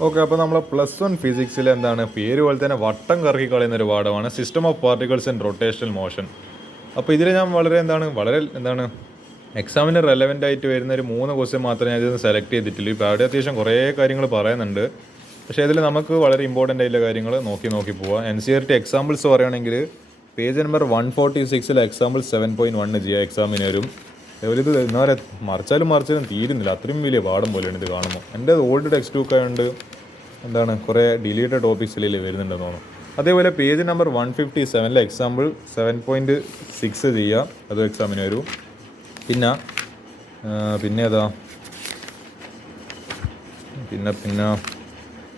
Okay, അപ്പോൾ നമ്മൾ +1 ഫിസിക്സിൽ എന്താണ് പേര് പോലെ തന്നെ വട്ടം കറക്കി കളയുന്ന ഒരു പാഠമാണ് system of particles in rotational motion. അപ്പോൾ ഇതിൽ ഞാൻ വളരെ എക്സാമിന് റെലവൻ്റ് ആയിട്ട് വരുന്ന ഒരു 3 ക്വസ്റ്റ്യൻ മാത്രമേ ഞാൻ ഇതിൽ സെലക്ട് ചെയ്തിട്ടുള്ളൂ. ഇപ്പോൾ അവിടെ അത്യാവശ്യം കുറേ കാര്യങ്ങൾ പറയുന്നുണ്ട്, പക്ഷേ ഇതിൽ നമുക്ക് വളരെ ഇമ്പോർട്ടൻ്റ് ആയിട്ടുള്ള കാര്യങ്ങൾ നോക്കി പോവാം. NCERT എക്സാമ്പിൾസ് പറയുകയാണെങ്കിൽ പേജ് നമ്പർ 146 എക്സാമ്പിൾ 7.1 ചെയ്യുക എക്സാമിന് വരും. അതുപോലെ ഇത് എന്നാലും മറിച്ചാലും തീരുന്നില്ല, അത്രയും വലിയ പാഠം പോലെയാണ് ഇത് കാണുമ്പോൾ. എൻ്റെ ഓൾഡ് ടെക്സ്റ്റ് ബുക്ക് ആയതുകൊണ്ട് കുറേ ഡിലീറ്റഡ് ടോപ്പിക്സിലേ വരുന്നുണ്ടെന്ന് തോന്നുന്നു. അതേപോലെ പേജ് നമ്പർ 157 എക്സാമ്പിൾ 7.6 ചെയ്യുക, അത് എക്സാമിന് വരും. പിന്നെ ഏതാ പിന്നെ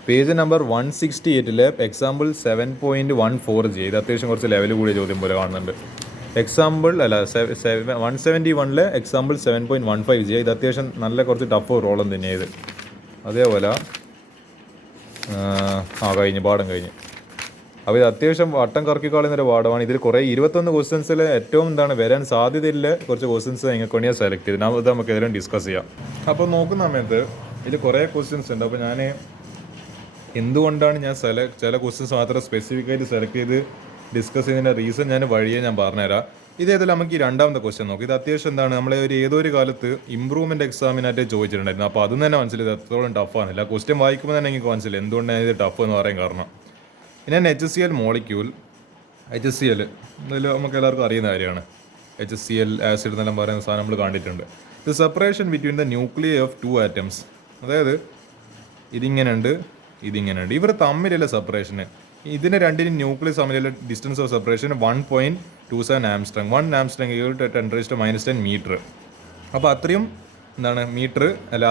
പേജ് നമ്പർ 168 എക്സാമ്പിൾ 7.14 ചെയ്യുക. ഇത് അത്യാവശ്യം കുറച്ച് ലെവൽ കൂടിയ ചോദ്യം പോലെ കാണുന്നുണ്ട്. 171 എക്സാമ്പിൾ 7.15 ചെയ്യുക. ഇത് അത്യാവശ്യം നല്ല കുറച്ച് ടഫ് റോളം തന്നെയാണ് ഇത്. അതേപോലെ പാഠം കഴിഞ്ഞ്. അപ്പോൾ ഇത് അത്യാവശ്യം വട്ടം കറക്കി കളയുന്നൊരു പാഠമാണ്. ഇതിൽ കുറേ 21 ക്വസ്റ്റ്യൻസിൽ ഏറ്റവും വരാൻ സാധ്യതയില്ല കുറച്ച് ക്വസ്റ്റ്യൻസ് നിങ്ങൾക്ക് ഞാൻ സെലക്ട് ചെയ്ത് അത് നമുക്ക് ഏതെങ്കിലും ഡിസ്കസ് ചെയ്യാം. അപ്പോൾ നോക്കുന്ന സമയത്ത് ഇതിൽ കുറേ ക്വസ്റ്റ്യൻസ് ഉണ്ട്. അപ്പോൾ ഞാൻ എന്തുകൊണ്ടാണ് ഞാൻ ചില ക്വസ്റ്റ്യൻസ് മാത്രം സ്പെസിഫിക് ആയിട്ട് സെലക്ട് ചെയ്ത് ഡിസ്കസ് ചെയ്യുന്നതിൻ്റെ റീസൺ ഞാൻ പറഞ്ഞുതരാം. ഇതേതായാലും നമുക്ക് ഈ രണ്ടാമത്തെ ക്വസ്റ്റ്യൻ നോക്കാം. ഇത് അത്യാവശ്യം നമ്മളെ ഏതൊരു കാലത്ത് ഇമ്പ്രൂവ്മെൻറ്റ് എക്സാമിനായിട്ട് ചോദിച്ചിട്ടുണ്ടായിരുന്നു. അപ്പോൾ അതും തന്നെ മനസ്സിലായത് എത്രത്തോളം ടഫാണില്ല. ക്വസ്റ്റ്യൻ വായിക്കുമ്പോൾ തന്നെ എനിക്ക് മനസ്സിലായി എന്തുകൊണ്ടാണ് ഇത് ടഫ് എന്ന് പറയാൻ കാരണം. പിന്നെ HCl മോളിക്യൂൾ, HCl ഇതിൽ നമുക്ക് എല്ലാവർക്കും അറിയുന്ന കാര്യമാണ്. HCl ആസിഡ് എന്നെല്ലാം പറയുന്ന സാധനം നമ്മൾ കണ്ടിട്ടുണ്ട്. ഇത് separation between the nuclear of 2 atoms. അതായത് ഇതിങ്ങനെയുണ്ട്. ഇവർ തമ്മിലുള്ള സെപ്പറേഷന്, ഇതിന് രണ്ടിനും ന്യൂക്ലിയസ് തമ്മിലുള്ള distance of separation 1.27 Armstrong. 1 Armstrong ×10⁻⁻⁻⁻⁻. അപ്പോൾ അത്രയും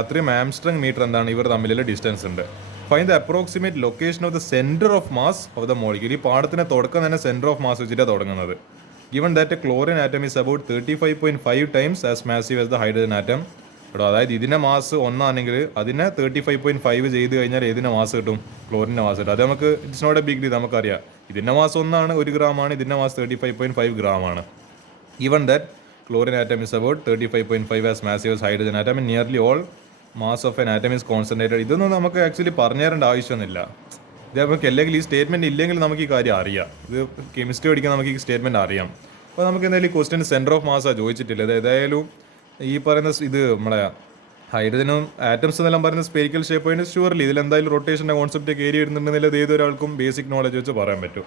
അത്രയും ആംസ്ട്രോങ് മീറ്റർ ഇവർ തമ്മിലുള്ള ഡിസ്റ്റൻസ് ഉണ്ട്. Find the approximate location of the centre of mass of the molecule. ഈ പാഠത്തിന് തുടക്കം തന്നെ സെൻറ്റർ ഓഫ് മാസ് വെച്ചിട്ടാണ് തുടങ്ങുന്നത്. Given that chlorine atom is about 35.5 times as massive as the hydrogen atom. അതായത് ഇതിൻ്റെ മാസ് 1 ആണെങ്കിൽ അതിനെ 35.5 ചെയ്ത് കഴിഞ്ഞാൽ ഏതിൻ്റെ മാസ് കിട്ടും? ക്ലോറിൻ്റെ മാസ് കിട്ടും. അത് നമുക്ക് it's not a big deal, നമുക്കറിയാം. ഇതിൻ്റെ മാസ് 1 1 ഗ്രാമാണ്, ഇതിൻ്റെ മാസ് 35.5 ഗ്രാമാണ്. Even that chlorine atom is about 35.5 as massive as hydrogen atom and nearly all mass of an atom is concentrated. ഇതൊന്നും നമുക്ക് ആക്ച്വലി പറഞ്ഞു തരേണ്ട ആവശ്യമൊന്നുമില്ല. ഇത് നമുക്ക് അല്ലെങ്കിൽ ഈ സ്റ്റേറ്റ്മെൻറ്റ് ഇല്ലെങ്കിൽ നമുക്ക് ഈ കാര്യം അറിയാം. ഇത് കെമിസ്ട്രി പഠിക്കാൻ നമുക്ക് ഈ സ്റ്റേറ്റ്മെൻറ്റ് അറിയാം. അപ്പോൾ നമുക്ക് എന്തായാലും ഈ ക്വസ്റ്റ്യൻ സെൻറ്റർ ഓഫ് മാസാണ് ചോദിച്ചിട്ടില്ല. ഇത് ഏതായാലും ഈ പറയുന്ന ഇത് നമ്മളെ ഹൈഡ്രജനും ആറ്റംസ് എന്നെല്ലാം പറയുന്ന സ്പെരിക്കൽ ഷേപ്പ് ആയിട്ട് ഷുവർലി ഇതിലെന്തായാലും റൊട്ടേഷൻ്റെ കോൺസെപ്റ്റ് കയറി വരുന്നുണ്ടെന്നില്ല ഏതൊരാൾക്കും ബേസിക് നോളജ് വെച്ച് പറയാൻ പറ്റും.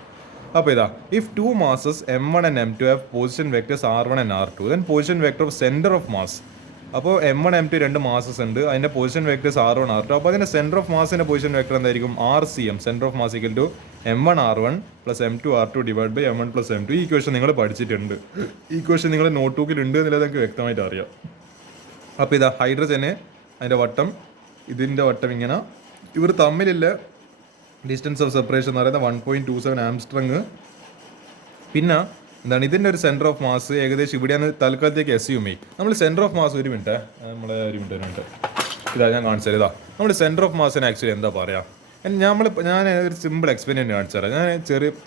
അപ്പോൾ if 2 masses m1 and m2 have position vectors r1 and r2, then position vector of center of mass. അപ്പോൾ m1 m2 2 മാസസ് ഉണ്ട്, അതിൻ്റെ പൊസിഷൻ വെക്ടേഴ്സ് r1 r2. അപ്പോൾ അതിൻ്റെ സെൻറ്റർ ഓഫ് മാസിൻ്റെ പൊസിഷൻ വെക്ടർ എന്തായിരിക്കും? RCM, centre of mass equal to m1 r1 + m2 r2 divide by m1 + m2. ഈ equation നിങ്ങൾ പഠിച്ചിട്ടുണ്ട്. ഈ ഇക്വേഷൻ നിങ്ങൾ നോട്ട് ബുക്കിൽ ഉണ്ട് എന്നുള്ളത് നിങ്ങൾക്ക് വ്യക്തമായിട്ട് അറിയാം. അപ്പോൾ ഹൈഡ്രജന് അതിൻ്റെ വട്ടം, ഇതിൻ്റെ വട്ടം ഇങ്ങനെ, ഇവർ തമ്മിലുള്ള ഡിസ്റ്റൻസ് ഓഫ് സെപ്പറേഷൻ എന്ന് പറയുന്നത് 1.27 ആംസ്ട്രോങ്. പിന്നെ ഇതിൻ്റെ ഒരു സെൻറ്റർ ഓഫ് മാസ് ഏകദേശം ഇവിടെയാണ് തൽക്കാലത്തേക്ക് അസ്യൂം ചെയ്യും. നമ്മൾ സെൻറ്റർ ഓഫ് മാസ് ഒരു മിനിറ്റ് ഞാൻ കാണിച്ചു തരാം. നമ്മൾ സെൻറ്റർ ഓഫ് മാസിന് ആക്ച്വലി എന്താ പറയുക? ഞാൻ ഒരു സിമ്പിൾ എക്സ്പെരിമെൻറ്റ് കാണിച്ചു തരാം. ഞാൻ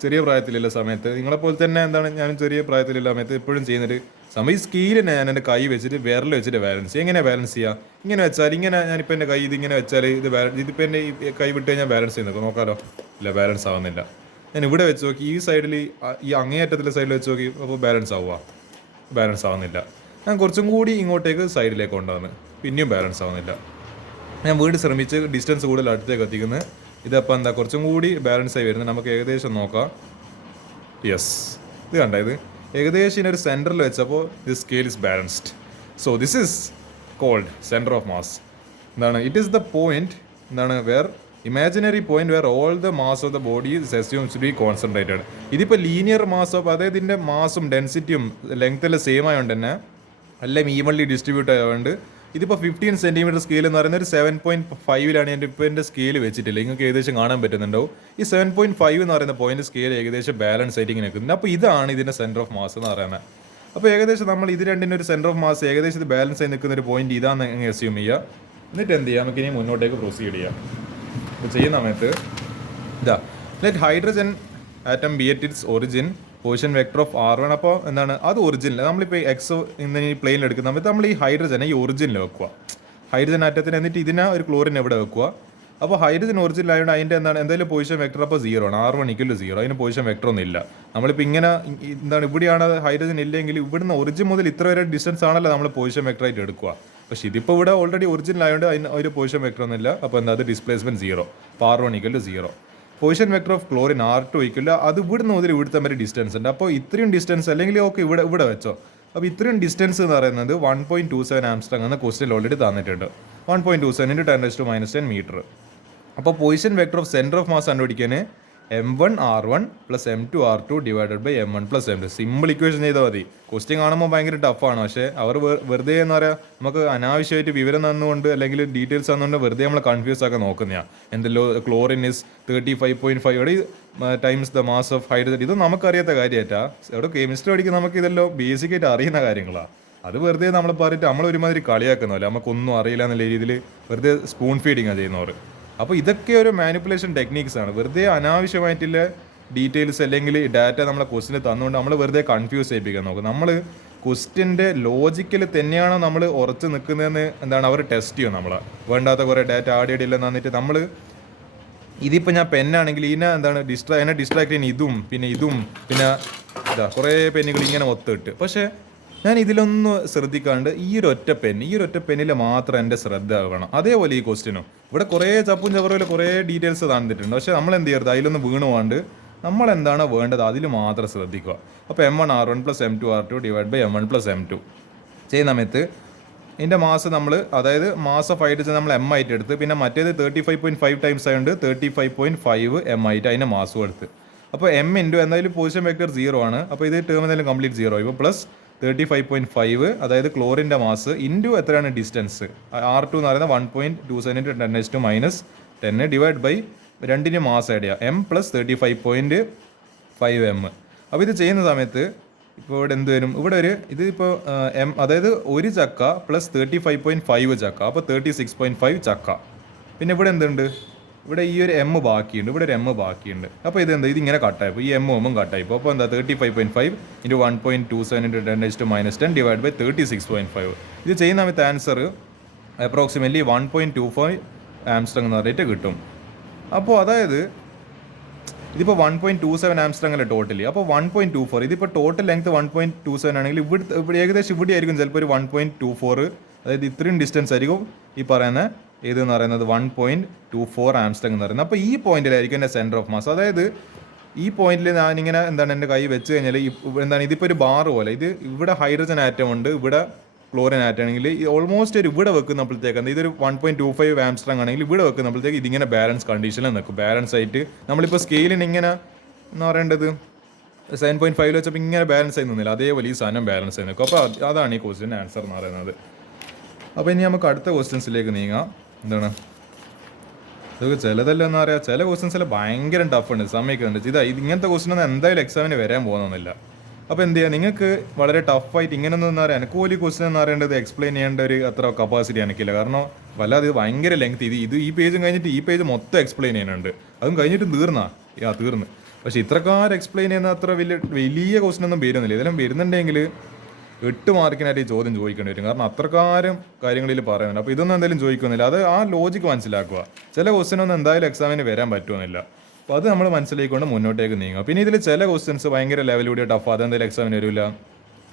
ചെറിയ പ്രായത്തിലുള്ള സമയത്ത്, നിങ്ങളെപ്പോലെ തന്നെ ഞാൻ ചെറിയ പ്രായത്തിലുള്ള സമയത്ത് എപ്പോഴും ചെയ്യുന്നൊരു സമയം, ഈ സ്കെയിലിനെ ഞാൻ എൻ്റെ കൈ വെച്ചിട്ട് വിരൽ വെച്ചിട്ട് ബാലൻസ് ചെയ്യുക. എങ്ങനെ ബാലൻസ് ചെയ്യുക? ഇങ്ങനെ വെച്ചാൽ ഞാനിപ്പോൾ എൻ്റെ കൈ ഇതിങ്ങനെ വെച്ചാൽ ഇതിപ്പോൾ എൻ്റെ കൈ വിട്ട് കഴിഞ്ഞാൽ ബാലൻസ് ചെയ്യുന്നത് നോക്കാമല്ലോ. ഇല്ല, ബാലൻസ് ആവുന്നില്ല. ഞാൻ ഇവിടെ വെച്ച് നോക്കി, ഈ സൈഡിൽ ഈ അങ്ങേയറ്റത്തിലെ സൈഡിൽ വെച്ച് നോക്കി, അപ്പോൾ ബാലൻസ് ആവുന്നില്ല. ഞാൻ കുറച്ചും കൂടി ഇങ്ങോട്ടേക്ക് സൈഡിലേക്ക് കൊണ്ടുവന്ന് പിന്നെയും ബാലൻസ് ആവുന്നില്ല. ഞാൻ വീണ്ടും ശ്രമിച്ച് ഡിസ്റ്റൻസ് കൂടുതൽ അടുത്തേക്ക് എത്തിക്കുന്നത്. ഇതപ്പോൾ കുറച്ചും കൂടി ബാലൻസ് ആയി വരുന്നത്. നമുക്ക് ഏകദേശം നോക്കാം. യെസ്, ഇത് കണ്ടത് ഏകദേശം ഇതിനൊരു സെൻറ്ററിൽ വെച്ചപ്പോൾ the scale is balanced. So this is called centre of mass. It is the point where imaginary point where all the mass of the body is assumed to be concentrated. ഇതിപ്പോൾ linear mass of, അതായത് ഇതിൻ്റെ മാസും ഡെൻസിറ്റിയും ലെങ്ത്തെല്ലാം same ആയതുകൊണ്ട് തന്നെ എല്ലാം evenly distribute ആയതുകൊണ്ട് ഇതിപ്പോൾ 15 centimetre scale എന്ന് പറയുന്നത് ഒരു 7.5 ഇപ്പോൾ എൻ്റെ സ്കെയിൽ വെച്ചിട്ടില്ല. നിങ്ങൾക്ക് ഏകദേശം കാണാൻ പറ്റുന്നുണ്ടാവും. ഈ 7.5 എന്ന് പറയുന്ന പോയിന്റ് സ്കെയിൽ ഏകദേശം ബാലൻസ് ആയിട്ട് ഇങ്ങനെ നിൽക്കുന്നത്. അപ്പോൾ ഇതാണ് ഇതിൻ്റെ സെൻറ്റർ ഓഫ് മാസ് എന്ന് പറയുന്നത്. അപ്പോൾ ഏകദേശം നമ്മൾ ഇത് രണ്ടിൻ്റെ ഒരു സെൻറ്റർ ഓഫ് മാസ് ഏകദേശം ഇത് ബാലൻസ് ആയി നിൽക്കുന്ന ഒരു പോയിന്റ് ഇതാണെന്ന് അസ്യൂം ചെയ്യുക. എന്നിട്ട് എന്ത് ചെയ്യുക? നമുക്കിനി മുന്നോട്ടേക്ക് പ്രൊസീഡ് ചെയ്യാം. അപ്പോൾ ചെയ്യുന്ന സമയത്ത് let hydrogen atom B at its origin position vector of r1. അപ്പോൾ അത് ഒറിജിനിൽ നമ്മളിപ്പോൾ എക്സ് ഇന്ന് ഈ പ്ലെയിനിൽ എടുക്കുന്ന സമയത്ത് നമ്മൾ ഈ ഹൈഡ്രജനെ ഈ ഒറിജിനിൽ വെക്കുക, ഹൈഡ്രജൻ ആറ്റത്തിന്. എന്നിട്ട് ഇതിനെ ഒരു ക്ലോറിൻ എവിടെ വെക്കുക? അപ്പോൾ ഹൈഡ്രജൻ ഒറിജിനൽ ആയതുകൊണ്ട് അതിൻ്റെ എന്തായാലും പൊസിഷൻ വെക്ടർ അപ്പോൾ 0 ആണ്. R1 = 0. അതിന് പൊസിഷൻ വെക്ടർ ഒന്നും ഇല്ല. നമ്മളിപ്പോൾ ഇങ്ങനെ ഇവിടെയാണ് ഹൈഡ്രജൻ ഇല്ലെങ്കിൽ ഇവിടുന്ന് ഒറിജിൻ മുതൽ ഇത്ര വരെ ഡിസ്റ്റൻസ് ആണല്ലോ നമ്മൾ പൊസിഷൻ വെക്ടറായിട്ട് എടുക്കുക. പക്ഷേ ഇതിപ്പോൾ ഇവിടെ ഓൾറെഡി ഒറിജിനൽ ആയതുകൊണ്ട് അതിന് ഒരു പൊസിഷൻ വെക്ടർ ഒന്നും ഇല്ല. അപ്പോൾ അത് ഡിസ്പ്ലേസ്മെൻറ്റ് 0. അപ്പോൾ R1 = 0. Position vector of chlorine R2 = അത് ഇവിടുന്ന് മുതൽ ഇവിടുത്തെ വരെ ഡിസ്റ്റൻസ് ഉണ്ട്. അപ്പോൾ ഇത്രയും ഡിസ്റ്റൻസ് അല്ലെങ്കിൽ ഓക്കെ ഇവിടെ വെച്ചോ. അപ്പോൾ ഇത്രയും ഡിസ്റ്റൻസ് എന്ന് പറയുന്നത് 1.27 ആംസ്ട്രോങ് എന്ന ക്വസ്റ്റ്യൻ ഓൾറെഡി തന്നിട്ടുണ്ട്. 1.27 × 10⁻⁻10 മീറ്റർ. അപ്പോൾ position vector of centre of mass കണ്ടുപിടിക്കാൻ m1r1 + m2r2 / m1 + m2. Simple equation ചെയ്താൽ മതി. ക്വസ്റ്റ്യൻ കാണുമ്പോൾ ഭയങ്കര ടഫാണ്. പക്ഷേ അവർ വെറുതെ എന്ന് പറയാം നമുക്ക് അനാവശ്യമായിട്ട് വിവരം തന്നുകൊണ്ട് അല്ലെങ്കിൽ ഡീറ്റെയിൽസ് തന്നുകൊണ്ട് വെറുതെ നമ്മൾ കൺഫ്യൂസ് ആക്കാൻ നോക്കുന്നതാണ്. എന്തല്ലോ ക്ലോറിൻ ഇസ് 35.5 ഇവിടെ times the mass of hydrogen. ഇത് നമുക്കറിയാത്ത കാര്യമായിട്ടാ. ഇവിടെ കെമിസ്ട്രി പഠിക്കുന്ന നമുക്ക് ഇതെല്ലോ ബേസിക്കായിട്ട് അറിയുന്ന കാര്യങ്ങളാണ്. അത് വെറുതെ നമ്മൾ പറഞ്ഞിട്ട് നമ്മളൊരുമാതിരി കളിയാക്കുന്നല്ലോ, നമുക്കൊന്നും അറിയില്ല എന്നുള്ള രീതിയിൽ വെറുതെ സ്പൂൺ ഫീഡിങ്ങാണ് ചെയ്യുന്നവർ. അപ്പോൾ ഇതൊക്കെ ഒരു മാനിപ്പുലേഷൻ ടെക്നീക്സ് ആണ്. വെറുതെ അനാവശ്യമായിട്ടുള്ള ഡീറ്റെയിൽസ് അല്ലെങ്കിൽ ഡാറ്റ നമ്മളെ ക്വസ്റ്റിന് തന്നുകൊണ്ട് നമ്മൾ വെറുതെ കൺഫ്യൂസ് ചെയ്യിപ്പിക്കാൻ നോക്കും. നമ്മൾ ക്വസ്റ്റ്യൻ്റെ ലോജിക്കൽ തന്നെയാണോ നമ്മൾ ഉറച്ച് നിൽക്കുന്നതെന്ന് അവർ ടെസ്റ്റ് ചെയ്യും. നമ്മളെ വേണ്ടാത്ത കുറേ ഡാറ്റ ആഡ് ചെയ്തില്ലെന്ന് പറഞ്ഞിട്ട് നമ്മൾ ഇതിപ്പോൾ ഞാൻ പെന്നാണെങ്കിൽ എന്നെ ഡിസ്ട്രാക്ട് ചെയ്യുന്ന ഇതും പിന്നെ കുറേ പെന്നുകൾ ഇങ്ങനെ ഒത്തിട്ട്. പക്ഷേ ഞാൻ ഇതിലൊന്നും ശ്രദ്ധിക്കാണ്ട് ഈ ഒരു ഒറ്റ പെന്നിൽ മാത്രം എൻ്റെ ശ്രദ്ധ വേണം. അതേപോലെ ഈ ക്വസ്റ്റ്യനും ഇവിടെ കുറേ ചപ്പും ചവറും കുറേ ഡീറ്റെയിൽസ് തന്നിട്ടുണ്ട്. പക്ഷേ നമ്മൾ എന്ത് ചെയ്യരുത്, അതിലൊന്നും വീണ് പോകാണ്ട് നമ്മൾ എന്താണോ വേണ്ടത് അതിൽ മാത്രം ശ്രദ്ധിക്കുക. അപ്പോൾ m1r1 + m2r2 / m1 + m2 ചെയ്യുന്ന സമയത്ത് ഇതിൻ്റെ മാസ് നമ്മൾ അതായത് മാസ് ഓഫ് ഹൈഡ്രജൻ നമ്മൾ m ആയിട്ട് എടുത്ത്, പിന്നെ മറ്റേത് 35.5 ടൈംസ് ആയതുകൊണ്ട് 35.5 m ആയിട്ട് അതിൻ്റെ മാസും എടുത്ത്. അപ്പോൾ m എന്തായാലും പൊസിഷൻ വെക്ടർ 0 ആണ്. അപ്പോൾ ഇത് ടേം എന്തായാലും കംപ്ലീറ്റ് 0 ഇപ്പോൾ പ്ലസ് 35.5 അതായത് ക്ലോറിൻ്റെ മാസ് ഇൻറ്റു എത്രയാണ് ഡിസ്റ്റൻസ് R2 എന്ന് പറയുന്നത് 1.27 × 10⁻10 / 2 മാസ് ആഡ് ചെയ്യുക m + 35.5 m. അപ്പോൾ ഇത് ചെയ്യുന്ന സമയത്ത് ഇപ്പോൾ ഇവിടെ എന്ത് വരും, ഇവിടെ ഇതിപ്പോൾ m അതായത് ഒരു ചക്ക + 35.5 ചക്ക, അപ്പോൾ 36.5 ചക്ക. പിന്നെ ഇവിടെ എന്തുണ്ട്, ഇവിടെ ഈ ഒരു m ബാക്കിയുണ്ട്, ഇവിടെ ഒരു m ബാക്കിയുണ്ട്. അപ്പോൾ ഇതിങ്ങനെ കട്ടായപ്പോൾ ഈ m കട്ടായിപ്പോൾ. അപ്പോൾ 35.5 × 1.27 × 10⁻10 / 36.5. ഇത് ചെയ്യുന്ന സമയത്ത് ആൻസർ അപ്രോക്സിമേറ്റ്ലി 1.25 ആംസ്ട്രോങ് എന്ന് പറഞ്ഞിട്ട് കിട്ടും. അപ്പോൾ അതായത് ഇതിപ്പോൾ 1.27 ആംസ്ട്രോങ് അല്ലേ ടോട്ടലി. അപ്പോൾ 1.24 ഇതിപ്പോൾ ടോട്ടൽ ലെങ്ത് 1.27 ആണെങ്കിൽ ഇവിടെ ഏകദേശം ഇവിടെ ആയിരിക്കും ചിലപ്പോൾ ഒരു 1.24, അതായത് ഇത്രയും ഡിസ്റ്റൻസ് ആയിരിക്കും ഈ പറയുന്ന ഇതെന്ന് പറയുന്നത് 1.24 ആംസ്ട്രോങ് എന്ന് പറയുന്നത്. അപ്പോൾ ഈ പോയിന്റിലായിരിക്കും എൻ്റെ സെൻറ്റർ ഓഫ് മാസ്. അതായത് ഈ പോയിന്റിൽ ഞാനിങ്ങനെ എൻ്റെ കൈ വെച്ച് കഴിഞ്ഞാൽ ഇതിപ്പോൾ ഒരു ബാർ പോലെ ഇത് ഇവിടെ ഹൈഡ്രജൻ ആറ്റം ഉണ്ട്, ഇവിടെ ക്ലോറിൻ ആറ്റം ആണെങ്കിൽ ഓൾമോസ്റ്റ് ഒരു ഇവിടെ വെക്കുന്നപ്പോഴത്തേക്ക് ഇതൊരു 1.25 ആംസ്ട്രോങ് ആണെങ്കിൽ ഇവിടെ വെക്കുന്നപ്പോഴത്തേക്ക് ഇതിങ്ങനെ ബാലൻസ് കണ്ടീഷനിൽ നിൽക്കും. ബാലൻസ് ആയിട്ട് നമ്മളിപ്പോൾ സ്കെയിലിന് ഇങ്ങനെ എന്ന് പറയേണ്ടത് 7.5 വെച്ചപ്പോൾ ഇങ്ങനെ ബാലൻസ് ആയി നിന്നില്ല, അതേപോലെ ഈ സാധനം ബാലൻസ് ആയി നിൽക്കും. അപ്പോൾ അതാണ് ഈ ക്വസ്റ്റ്യൻ ആൻസർ എന്ന് പറയുന്നത്. അപ്പോൾ ഇനി നമുക്ക് അടുത്ത ക്വസ്റ്റ്യൻസിലേക്ക് നീങ്ങാം. ഇതൊക്കെ ചിലതെല്ലാം എന്താ പറയുക, ചില ക്വസ്റ്റ്യൻസിൽ ഭയങ്കര ടഫുണ്ട്, സമ്മതിക്കുന്നുണ്ട്. ഇങ്ങനത്തെ ക്വസ്റ്റ്യൻ ഒന്നും എന്തായാലും എക്സാമിന് വരാൻ പോകുന്നില്ല. അപ്പോൾ എന്ത് ചെയ്യുക, നിങ്ങൾക്ക് വളരെ ടഫായിട്ട് ഇങ്ങനെയൊന്നും എന്താ പറയുക എനിക്ക് പോലും ക്വസ്റ്റ്യൻ എന്ന് പറയേണ്ടത് എക്സ്പ്ലെയിൻ ചെയ്യേണ്ട ഒരു അത്ര കപ്പാസിറ്റി എനിക്കില്ല. കാരണം വല്ലാതെ ഭയങ്കര ലെങ്ത് ഈ പേജും കഴിഞ്ഞിട്ട് ഈ പേജ് മൊത്തം എക്സ്പ്ലെയിൻ ചെയ്യുന്നുണ്ട്. അതും കഴിഞ്ഞിട്ട് തീർന്ന്. പക്ഷേ ഇത്രക്കാർ എക്സ്പ്ലെയിൻ ചെയ്യുന്ന അത്ര വലിയ ക്വസ്റ്റ്യൻ ഒന്നും വരുന്നില്ല. ഇതെല്ലാം വരുന്നുണ്ടെങ്കിൽ 8 മാർക്കിനായിട്ട് ഈ ചോദ്യം ചോദിക്കേണ്ടി വരും. കാരണം അത്രക്കാരും കാര്യങ്ങളിൽ പറയുന്നുണ്ട്. അപ്പോൾ ഇതൊന്നും എന്തായാലും ചോദിക്കുന്നില്ല. അത് ആ ലോജിക്ക് മനസ്സിലാക്കുക. ചില ക്വസ്റ്റ്യനൊന്നും എന്തായാലും എക്സാമിന് വരാൻ പറ്റുമെന്നില്ല. അപ്പോൾ അത് നമ്മൾ മനസ്സിലാക്കിക്കൊണ്ട് മുന്നോട്ടേക്ക് നീങ്ങുക. പിന്നെ ഇതിൽ ചില ക്വസ്റ്റ്യൻസ് ഭയങ്കര ലെവലിലൂടെ ടഫ്, അതെന്തായാലും എക്സാമിന് വരില്ല.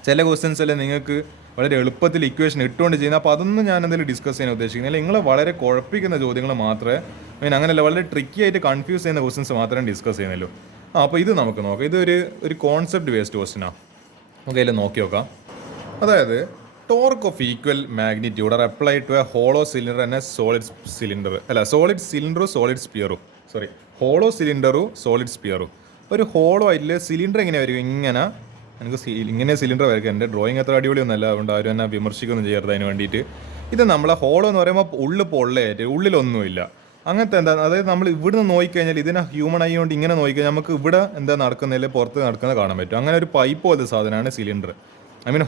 ചില ക്വസ്റ്റ്യൻസിൽ നിങ്ങൾക്ക് വളരെ എളുപ്പത്തിൽ ഇക്വേഷൻ ഇട്ടുകൊണ്ട് ചെയ്യുന്നത്. അപ്പോൾ അതൊന്നും ഞാൻ എന്തെങ്കിലും ഡിസ്കസ് ചെയ്യാൻ ഉദ്ദേശിക്കുന്നില്ല. നിങ്ങൾ വളരെ കുഴപ്പിക്കുന്ന ചോദ്യങ്ങൾ മാത്രമേ അങ്ങനെയല്ല, വളരെ ട്രിക്കി ആയിട്ട് കൺഫ്യൂസ് ചെയ്യുന്ന ക്വസ്റ്റ്യൻസ് മാത്രമേ ഡിസ്കസ് ചെയ്യുന്നുള്ളൂ. അപ്പോൾ ഇത് നമുക്ക് നോക്കാം. ഇതൊരു കോൺസെപ്റ്റ് ബേസ്ഡ് ക്വസ്റ്റ്യനാണ്. നമുക്ക് അതിൽ നോക്കി നോക്കാം. അതായത് torque of equal magnitude are applied to a hollow cylinder and a solid സിലിണ്ടറും ഹോളോ സിലിണ്ടറും സോളിഡ് സ്പിയറും. ഒരു ഹോളോ ആയിട്ടുള്ള സിലിണ്ടർ എങ്ങനെയായിരിക്കും, ഇങ്ങനെ സിലിണ്ടർ വരയ്ക്കുക. എൻ്റെ ഡ്രോയിങ് അത്ര അടിപൊളിയൊന്നുമല്ല, അതുകൊണ്ട് ആരും എന്നെ വിമർശിക്കൊന്നും ചെയ്യരുത് അതിന് വേണ്ടിയിട്ട്. ഇത് നമ്മളെ ഹോളോ എന്ന് പറയുമ്പോൾ ഉള്ളിൽ പൊള്ളയായിട്ട് ഉള്ളിലൊന്നുമില്ല അങ്ങനത്തെ അതായത് നമ്മൾ ഇവിടുന്ന് നോക്കിക്കഴിഞ്ഞാൽ ഇതിനെ ഹ്യൂമൺ ഐ കൊണ്ട് ഇങ്ങനെ നോക്കിക്കഴിഞ്ഞാൽ നമുക്ക് ഇവിടെ നടക്കുന്നതിൽ പുറത്ത് നടക്കുന്നത് കാണാൻ പറ്റും. അങ്ങനെ ഒരു പൈപ്പ് പോലത്തെ സാധനമാണ് സിലിണ്ടർ,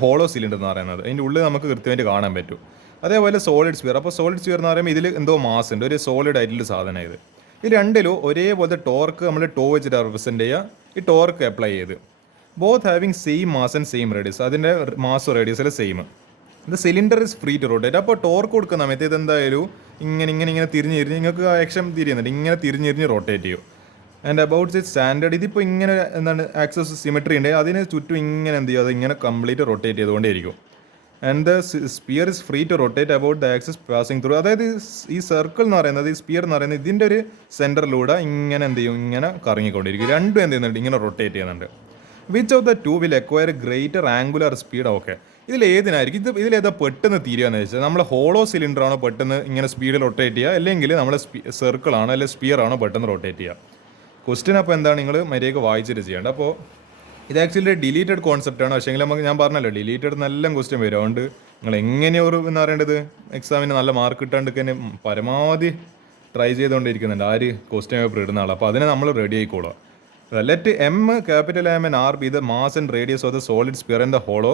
ഹോളോ സിലിണ്ടർ എന്ന് പറയുന്നത്. അതിൻ്റെ ഉള്ളിൽ നമുക്ക് കൃത്യമായിട്ട് കാണാൻ പറ്റും. അതേപോലെ സോളിഡ് സ്പിയർ. അപ്പോൾ സോളിഡ് സ്പിയർ എന്ന് പറയുമ്പോൾ ഇതിൽ എന്തോ മാസ് ഉണ്ട്, ഒരു സോളിഡ് ആയിട്ടുള്ള സാധനം ഇത്. ഈ രണ്ടിലും ഒരേപോലത്തെ ടോർക്ക് നമ്മൾ വെച്ചിട്ട് റെപ്രസെൻറ്റ് ചെയ്യുക. ഈ ടോർക്ക് അപ്ലൈ ചെയ്ത് both having same mass and same radius, അതിൻ്റെ മാസ് റേഡിയസിൽ സെയിം. ഇത് cylinder is free to rotate. അപ്പോൾ ടോർക്ക് കൊടുക്കുന്ന സമയത്ത് ഇതെന്തായാലും ഇങ്ങനെ തിരിഞ്ഞിരിഞ്ഞ് നിങ്ങൾക്ക് ആക്ഷൻ തിരിയുന്നുണ്ട്, ഇങ്ങനെ തിരിഞ്ഞിരിഞ്ഞ് റൊട്ടേറ്റ് ചെയ്യും. ആൻഡ് അബൌട്ട് ഇറ്റ് സ്റ്റാൻഡേർഡ് ഇതിപ്പോൾ ഇങ്ങനെ എന്താണ് ആക്സസ് സിമെട്രി ഉണ്ട്, അതിന് ചുറ്റും ഇങ്ങനെ എന്ത് ചെയ്യും, അത് ഇങ്ങനെ കംപ്ലീറ്റ് റൊട്ടേറ്റ് ചെയ്തുകൊണ്ടേയിരിക്കും. And the sphere is free to rotate about the axis passing through. അതായത് ഈ സർക്കിൾ എന്ന് പറയുന്നത്, ഈ സ്പിയർ എന്ന് പറയുന്നത് ഇതിൻ്റെ ഒരു സെൻറ്ററിലൂടെ ഇങ്ങനെ എന്ത് ചെയ്യും, ഇങ്ങനെ കറങ്ങിക്കൊണ്ടിരിക്കും. രണ്ടും എന്ത് ചെയ്യുന്നുണ്ട്, ഇങ്ങനെ റൊട്ടേറ്റ് ചെയ്യുന്നുണ്ട്. Which of the two will acquire greater angular speed? Okay, ഇതിലേതിനായിരിക്കും ഇതിലേതാ പെട്ടെന്ന് തീരുകയെന്ന് വെച്ചാൽ നമ്മൾ ഹോളോ സിലിണ്ടർ ആണോ പെട്ടെന്ന് ഇങ്ങനെ സ്പീഡിൽ റൊട്ടേറ്റ് ചെയ്യുക, അല്ലെങ്കിൽ നമ്മൾ സർക്കിൾ ആണോ അല്ലെങ്കിൽ സ്പിയർ ആണോ പെട്ടെന്ന് റൊട്ടേറ്റ് ചെയ്യുക? ക്വസ്റ്റ്യൻ അപ്പോൾ എന്താണ്, നിങ്ങൾ മര്യാദയ്ക്ക് വായിച്ചിട്ട് ചെയ്യേണ്ടത്. അപ്പോൾ ഇത് ആക്ച്വലി ഡിലീറ്റഡ് കോൺസെപ്റ്റ് ആണ്, പക്ഷേ നമുക്ക് ഞാൻ പറഞ്ഞല്ലോ ഡിലീറ്റഡ് നല്ല ക്വസ്റ്റ്യൻ വരും. അതുകൊണ്ട് നിങ്ങൾ എങ്ങനെ ഒരു എന്ന് പറയേണ്ടത് എക്സാമിന് നല്ല മാർക്ക് കിട്ടാണ്ടൊക്കെ പരമാവധി ട്രൈ ചെയ്തുകൊണ്ടിരിക്കുന്നുണ്ട് ആര് ക്വസ്റ്റ്യൻ പേപ്പർ ഇടുന്ന ആൾ. അപ്പോൾ അതിനെ നമ്മൾ റെഡി ആയിക്കോളുക. Let M capital M and R be the mass and radius of the solid sphere and the hollow.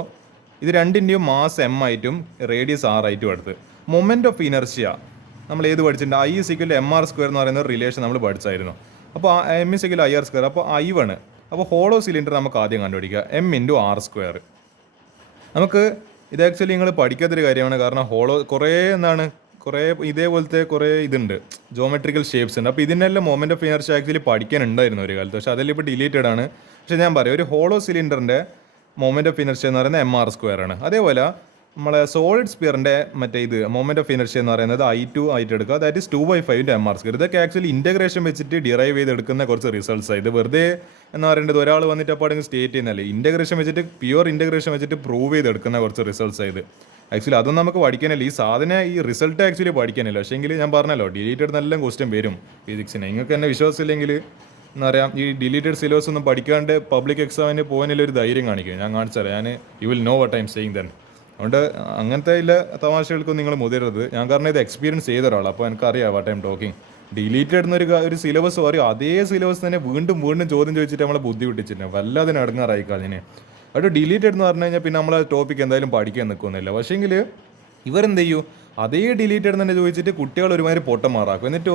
ഇത് രണ്ടിൻ്റെയും മാസ് എം ആയിട്ടും റേഡിയസ് ആർ ആയിട്ടും എടുത്ത്. മൊമെൻറ്റ് ഓഫ് ഇനർഷ്യ നമ്മൾ ഏത് പഠിച്ചിട്ടുണ്ട്, I is equal M R square എന്ന് പറയുന്ന റിലേഷൻ നമ്മൾ പഠിച്ചായിരുന്നു. അപ്പോൾ M is equal I R square, അപ്പോൾ I1. അപ്പോൾ ഹോളോ സിലിണ്ടർ നമുക്ക് ആദ്യം കണ്ടുപിടിക്കുക, എം ഇൻറ്റു ആർ സ്ക്വയർ. നമുക്ക് ഇത് ആക്ച്വലി നിങ്ങൾ പഠിക്കാത്തൊരു കാര്യമാണ്, കാരണം ഹോളോ കുറേ ഇതേപോലത്തെ കുറേ ഇതുണ്ട്, ജോമെട്രിക്കൽ ഷേപ്സ് ഉണ്ട്. അപ്പോൾ ഇതിനെല്ലാം മൊമെൻറ്റ് ഓഫ് ഇനർഷ്യ ആക്ച്വലി പഠിക്കാനുണ്ടായിരുന്നു ഒരു കാലത്ത്, പക്ഷേ അതെല്ലാം ഇപ്പോൾ ഡിലീറ്റഡ് ആണ്. പക്ഷേ ഞാൻ പറയാം, ഒരു ഹോളോ സിലിണ്ടറിൻ്റെ മൊമെൻറ്റ് ഓഫ് ഇനർഷ്യ എന്ന് പറയുന്നത് എം ആർ സ്ക്വയർ ആണ്. അതേപോലെ നമ്മളെ സോളിഡ് സ്പിയറിൻ്റെ മറ്റേ ഇത് മൊമെൻറ്റ് ഓഫ് ഇനർഷ്യ എന്ന് പറയുന്നത് I2 ആയിട്ട് എടുക്കുക, that is 2/5 M R square. ഇതൊക്കെ ആക്ച്വലി ഇൻ്റഗ്രേഷൻ വെച്ചിട്ട് ഡിറൈവ് ചെയ്തെടുക്കുന്ന കുറച്ച് റിസൾട്ട്സ് ആയി. ഇത് വെറുതെ എന്ന് പറയുന്നത് ഒരാൾ വന്നിട്ട് അപ്പോൾ അവിടെ സ്റ്റേറ്റ് ചെയ്യുന്നതല്ലേ, ഇൻ്റഗ്രേഷൻ വെച്ചിട്ട് പ്യുവർ ഇൻ്റഗ്രേഷൻ വെച്ചിട്ട് പ്രൂവ് ചെയ്തെടുക്കുന്ന കുറച്ച് റിസൾട്ട്സ് ആയത്. ആക്ച്വലി അതൊന്നും നമുക്ക് പഠിക്കാനില്ല, ഈ സാധനം ഈ റിസൾട്ട് ആക്ച്വലി പഠിക്കാനില്ല. പക്ഷേ എങ്കിൽ ഞാൻ പറഞ്ഞല്ലോ ഡിലീറ്റഡ് നല്ല ക്വസ്റ്റ്യൻ വരും ഫിസിക്സിന്. നിങ്ങൾക്ക് തന്നെ വിശ്വാസമില്ലെങ്കിൽ എന്താ പറയുക, ഈ ഡിലീറ്റഡ് സിലബസ് ഒന്നും പഠിക്കാണ്ട് പബ്ലിക് എക്സാമിന് പോകാനുള്ള ഒരു ധൈര്യം കാണിക്കും. ഞാൻ കാണിച്ചാൽ you will know what I am saying then. അതുകൊണ്ട് അങ്ങനത്തെ ഇല്ല തമാശകൾക്കും നിങ്ങൾ മുതിരരുത്. ഞാൻ കാരണം ഇത് എക്സ്പീരിയൻസ് ചെയ്ത ഒരാളാണ്, അപ്പോൾ എനിക്കറിയാം what I am talking. Deleted എന്നൊരു സിലബസ് പറയും, അതേ സിലബസ് തന്നെ വീണ്ടും ചോദ്യം ചോദിച്ചിട്ട് നമ്മളെ ബുദ്ധിമുട്ടിച്ചിട്ടുണ്ട്, വല്ലാതെ അടുങ്ങാറായി കളഞ്ഞിന്. അത് ഡിലീറ്റഡ് എന്ന് പറഞ്ഞു കഴിഞ്ഞാൽ പിന്നെ നമ്മൾ ആ ടോപ്പിക്ക് എന്തായാലും പഠിക്കാൻ നിൽക്കുന്നില്ല. പക്ഷേങ്കിൽ ഇവരെന്ത് ചെയ്യൂ, അതേ ഡിലീറ്റഡ് തന്നെ ചോദിച്ചിട്ട് കുട്ടികൾ ഒരുമാതിരി പൊട്ടന്മാറാക്കും. എന്നിട്ട്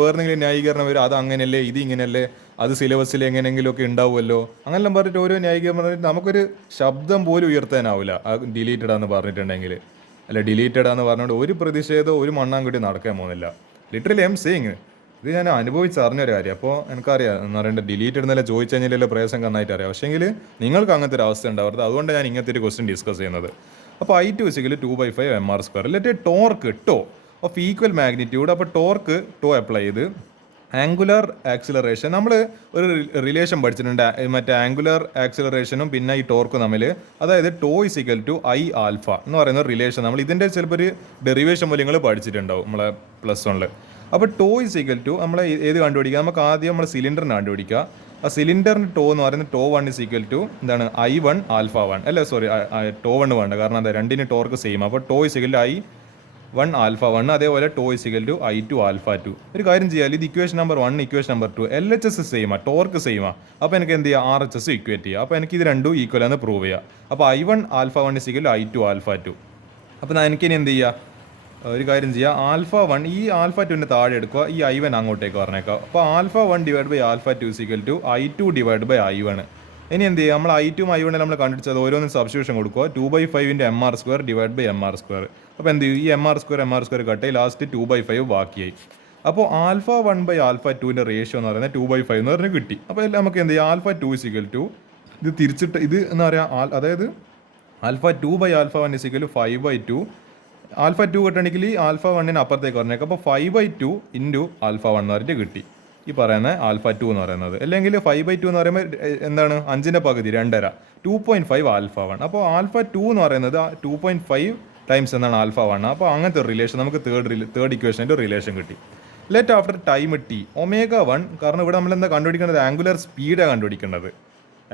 വേറെന്തെങ്കിലും ന്യായീകരണം വരും, അത് അങ്ങനെയല്ലേ ഇത് ഇങ്ങനെയല്ലേ, അത് സിലബസിൽ എങ്ങനെയെങ്കിലുമൊക്കെ ഉണ്ടാവുമല്ലോ, അങ്ങനെല്ലാം പറഞ്ഞിട്ട് ഓരോ ന്യായീകരണം പറഞ്ഞിട്ട് നമുക്കൊരു ശബ്ദം പോലും ഉയർത്താനാവില്ല ആ ഡിലീറ്റഡാന്ന് പറഞ്ഞിട്ടുണ്ടെങ്കിൽ. അല്ല ഡിലീറ്റഡാന്ന് പറഞ്ഞുകൊണ്ട് ഒരു പ്രതിഷേധം ഒരു മണ്ണാൻകുട്ടി നടക്കാൻ പോകുന്നില്ല. ലിറ്ററലി ഐ എം സേയിങ്, ഇത് ഞാൻ അനുഭവിച്ചറിഞ്ഞൊരു കാര്യം. അപ്പോൾ എനിക്കറിയാം എന്ന് പറയേണ്ടത് ഡിലീറ്റഡ് എന്നല്ല ചോദിച്ചു കഴിഞ്ഞാൽ പ്രയാസം നന്നായിട്ട് അറിയാം. പക്ഷേങ്കിൽ നിങ്ങൾക്ക് അങ്ങനത്തെ ഒരു അവസ്ഥ ഉണ്ടാവരുത്, അതുകൊണ്ട് ഞാൻ ഇങ്ങനത്തെ ഒരു ക്വസ്റ്റ്യൻ ഡിസ്കസ് ചെയ്യുന്നത്. അപ്പോൾ I2 is equal 2/5 M R square. Let torque of equal magnitude. അപ്പോൾ ടോർക്ക് അപ്ലൈ ചെയ്ത് ആംഗുലർ ആക്സിലറേഷൻ നമ്മൾ ഒരു റിലേഷൻ പഠിച്ചിട്ടുണ്ട്, മറ്റേ ആംഗുലർ ആക്സിലറേഷനും പിന്നെ ഈ ടോർക്കും തമ്മിൽ. അതായത് ഇസിക്കൽ ടു I ആൽഫ എന്ന് പറയുന്ന റിലേഷൻ നമ്മൾ ഇതിൻ്റെ ചിലപ്പോൾ ഒരു ഡെറിവേഷൻ മൂല്യങ്ങൾ പഠിച്ചിട്ടുണ്ടാവും നമ്മളെ +1. അപ്പോൾ ഇസിക്കൽ ടു നമ്മൾ ഏത് കണ്ടുപിടിക്കുക, നമുക്ക് ആദ്യം നമ്മൾ സിലിണ്ടറിന് കണ്ടുപിടിക്കുക. ആ സിലിണ്ടറിന് എന്ന് പറയുന്നത് 1 ഇസിക്കൽ ടു എന്താണ് I1 ആൽഫ 1 അല്ല സോറി 1 വേണ്ട, കാരണം എന്താ രണ്ടിന് ടോർക്ക് സെയിം. അപ്പോൾ ഇസിക്കൽ ടു I1 ആൽഫ 1, അതേപോലെ ഇസിക്കൽ ടു I2 ആൽഫ 2. ഒരു കാര്യം ചെയ്യാം, ഇത് equation number 1 equation number 2 LHS സെയിമാ, ടോർക്ക് സെയിമാ. അപ്പോൾ എനിക്ക് എന്ത് ചെയ്യുക, RHS ഇക്വേറ്റ് ചെയ്യുക. അപ്പോൾ എനിക്ക് ഇത് രണ്ടും ഈക്വൽ ആണെന്ന് പ്രൂവ് ചെയ്യുക. അപ്പോൾ I1 alpha 1 is equal to I2 alpha 2. അപ്പോൾ എനിക്കിനി എന്ത് ചെയ്യുക, ഒരു കാര്യം ചെയ്യുക, ആൽഫ 1 ഈ ആൽഫ 2ൻ്റെ താഴെ എടുക്കുക, ഈ I1 അങ്ങോട്ടേക്ക് പറഞ്ഞേക്കുക. അപ്പോൾ alpha 1 divide by alpha 2 is equal to I2 divide by I1. ഇനി എന്ത് ചെയ്യുക, നമ്മൾ I2 I1 നമ്മൾ കണ്ടുപിടിച്ചത് ഓരോന്നും സബ്സ്റ്റിറ്റ്യൂഷൻ കൊടുക്കുക, 2/5 M R square divide by M R square. അപ്പോൾ എന്ത് ചെയ്യും, ഈ എം ആർ സ്ക്വയർ കട്ടായി ലാസ്റ്റ് 2/5 ബാക്കിയായി. അപ്പോൾ ആൽഫ 1 ബൈ ആൽഫ 2ൻ്റെ റേഷ്യോ എന്ന് പറയുന്നത് 2/5 എന്ന് പറഞ്ഞ് കിട്ടി. അപ്പോൾ നമുക്ക് എന്ത് ചെയ്യുക, ആൽഫ 2 ഇസിക്കൽ ടു ഇത് തിരിച്ചിട്ട് ഇത് എന്താ പറയുക, അതായത് alpha 2 by alpha 1 is equal 5/2. Alpha 2 കിട്ടണമെങ്കിൽ ആൽഫ 1ന് അപ്പുറത്തേക്ക് പറഞ്ഞേക്കാം. അപ്പോൾ 5/2 ഇൻറ്റു ആൽഫ 1 എന്ന് പറഞ്ഞിട്ട് കിട്ടി ഈ പറയുന്നത് ആൽഫ 2 എന്ന് പറയുന്നത്. അല്ലെങ്കിൽ 5/2 എന്ന് പറയുമ്പോൾ എന്താണ് 5ൻ്റെ പകുതി 2.5 2.5 ആൽഫ 1. അപ്പോൾ ആൽഫ 2 എന്ന് പറയുന്നത് 2.5 ടൈംസ് എന്നാണ് ആൽഫ 1. അപ്പോൾ അങ്ങനത്തെ ഒരു റിലേഷൻ നമുക്ക് തേർഡ് ഇക്വേഷൻ്റെ റിലേഷൻ കിട്ടി. ലെറ്റ് ആഫ്റ്റർ ടൈം T ω1, കാരണം ഇവിടെ നമ്മൾ എന്താ കണ്ടുപിടിക്കേണ്ടത്, ആംഗുലർ സ്പീഡാണ് കണ്ടുപിടിക്കേണ്ടത്.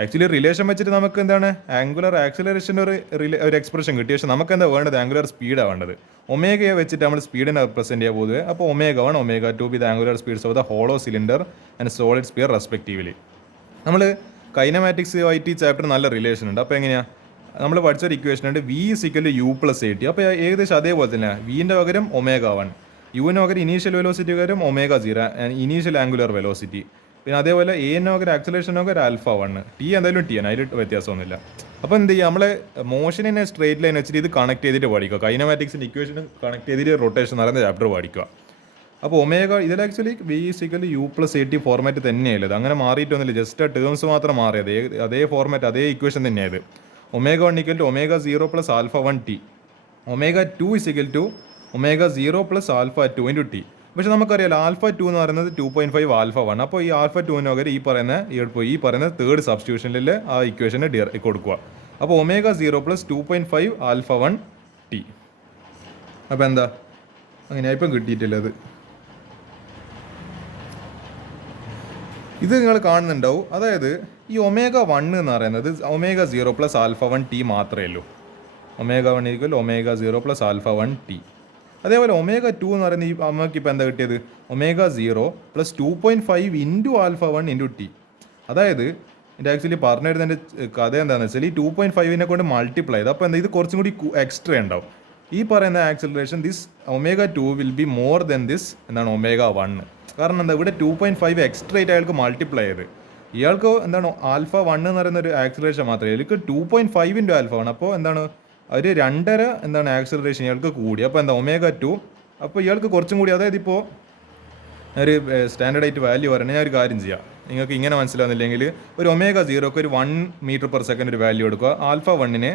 ആക്ച്വലി റിലേഷൻ വെച്ചിട്ട് നമുക്ക് എന്താണ് ആംഗുലർ ആക്സിലറേഷൻ്റെ ഒരു എക്സ്പ്രഷൻ കിട്ടി. പക്ഷേ നമുക്ക് എന്താ വേണ്ടത്, ആംഗുലർ സ്പീഡാണ് വേണ്ടത്. ഒമേഗയെ വെച്ചിട്ട് നമ്മൾ സ്പീഡിനെ റെപ്രസെൻറ്റ് ചെയ്യാൻ പോകുന്നത്. അപ്പോൾ ω1 ω2 with angular speeds of the hollow cylinder and solid sphere respectively. നമ്മൾ കൈനമാറ്റിക്സ് IT ചാപ്റ്റർ നല്ല റിലേഷൻ ഉണ്ട്. അപ്പോൾ എങ്ങനെയാണ്, നമ്മൾ പഠിച്ചൊരു ഇക്വേഷൻ ഉണ്ട്, V is equal to U + AT. അപ്പോൾ ഏകദേശം അതേപോലെ തന്നെ വിൻ്റെ പകരം ω1, യുവിന് പകരം ഇനീഷ്യൽ വെലോസിറ്റി പകരം ω0 ഇനീഷ്യൽ ആംഗുലർ വെലോസിറ്റി. പിന്നെ അതേപോലെ എന് പകരം ആക്സലേഷന് പകരം ആൽഫ 1, ടി എന്തായാലും ടി ആണ്, അതിൽ വ്യത്യാസമൊന്നുമില്ല. അപ്പോൾ എന്ത് ചെയ്യുക, നമ്മളെ മോഷനെ സ്ട്രേറ്റ് ലൈൻ വെച്ചിട്ട് ഇത് കണക്ട് ചെയ്തിട്ട് പഠിക്കുക. കൈനമാറ്റിക്സിൻ്റെ ഇക്വേഷൻ കണക്ട് ചെയ്തിട്ട് റൊട്ടേഷൻ എന്ന് പറയുന്ന ചാപ്റ്റർ പഠിക്കുക. അപ്പോൾ ഒമേഗ ഇതിൽ actually V equal U plus A T format തന്നെയായത്, അങ്ങനെ മാറിയിട്ടൊന്നുമില്ല, ജസ്റ്റ് ആ ടേംസ് മാത്രം മാറിയത്, അതേ ഫോർമാറ്റ് അതേ ഇക്വേഷൻ തന്നെയായത്. Omega 1 equal to omega 0 plus alpha 1 T, omega 2 equal to omega 0 plus alpha 2 into T. പക്ഷേ നമുക്കറിയാലോ ആൽഫ 2 എന്ന് പറയുന്നത് 2.5 ആൽഫ 1. അപ്പോൾ ഈ ആൽഫ 2 പകരം ഈ പറയുന്ന തേർഡ് സബ്സ്റ്റിറ്റ്യൂഷനിൽ ആ ഇക്വേഷന് കൊടുക്കുക. അപ്പോൾ ഒമേഗ 0 പ്ലസ് 2.5 ആൽഫ 1 ടി. അപ്പോൾ എന്താ അങ്ങനെ ഇപ്പം കിട്ടിയിട്ടില്ലത്. ഇത് നിങ്ങൾ കാണുന്നുണ്ടാവും. അതായത് ഈ ഒമേഗ 1 എന്ന് പറയുന്നത് ഒമേഗ 0 പ്ലസ് ആൽഫ 1 ടി മാത്രമേ ഉള്ളൂ. Omega 1 equal omega 0 plus alpha 1 T. അതേപോലെ ഒമേഗ 2 എന്ന് പറയുന്നത് ഈ നമുക്കിപ്പോൾ എന്താ കിട്ടിയത്, omega 0 plus 2.5 into alpha 1 into T. അതായത് ഇത് ആക്ച്വലി പറഞ്ഞു തരുന്നതിൻ്റെ കഥ എന്താണെന്ന് വെച്ചാൽ ഈ 2.5നെ കൊണ്ട് മൾട്ടിപ്ലൈ ചെയ്ത് അപ്പോൾ എന്താ ഇത് കുറച്ചും കൂടി എക്സ്ട്രാ ഉണ്ടാവും. ഈ പറയുന്ന acceleration this omega 2 will be more then this എന്താണ് ഒമേഗ 1. കാരണം എന്താ ഇവിടെ 2.5 എക്സ്ട്രാ ആയിട്ട് അയാൾക്ക് മൾട്ടിപ്ലൈ ചെയ്ത്, ഇയാൾക്ക് എന്താണ് ആൽഫ 1 എന്ന് പറയുന്ന ഒരു ആക്സിലറേഷൻ മാത്രമേ, ഇതിലേക്ക് 2.5 ഇൻറ്റു ആൽഫ 1. അപ്പോൾ എന്താണ് ഒരു 2.5 എന്താണ് ആക്സിലറേഷൻ ഇയാൾക്ക് കൂടി. അപ്പോൾ എന്താ ഒമേഗ 2. അപ്പോൾ ഇയാൾക്ക് കുറച്ചും കൂടി, അതായത് ഇപ്പോൾ ഒരു സ്റ്റാൻഡേർഡ് ആയിട്ട് വാല്യൂ പറയുന്നത് ഞാൻ ഒരു കാര്യം ചെയ്യാം, നിങ്ങൾക്ക് ഇങ്ങനെ മനസ്സിലാവുന്നില്ലെങ്കിൽ ഒരു ഒമേഗ 0ക്ക് ഒരു 1 മീറ്റർ പെർ സെക്കൻഡ് ഒരു വാല്യൂ കൊടുക്കുക, ആൽഫ 1ന്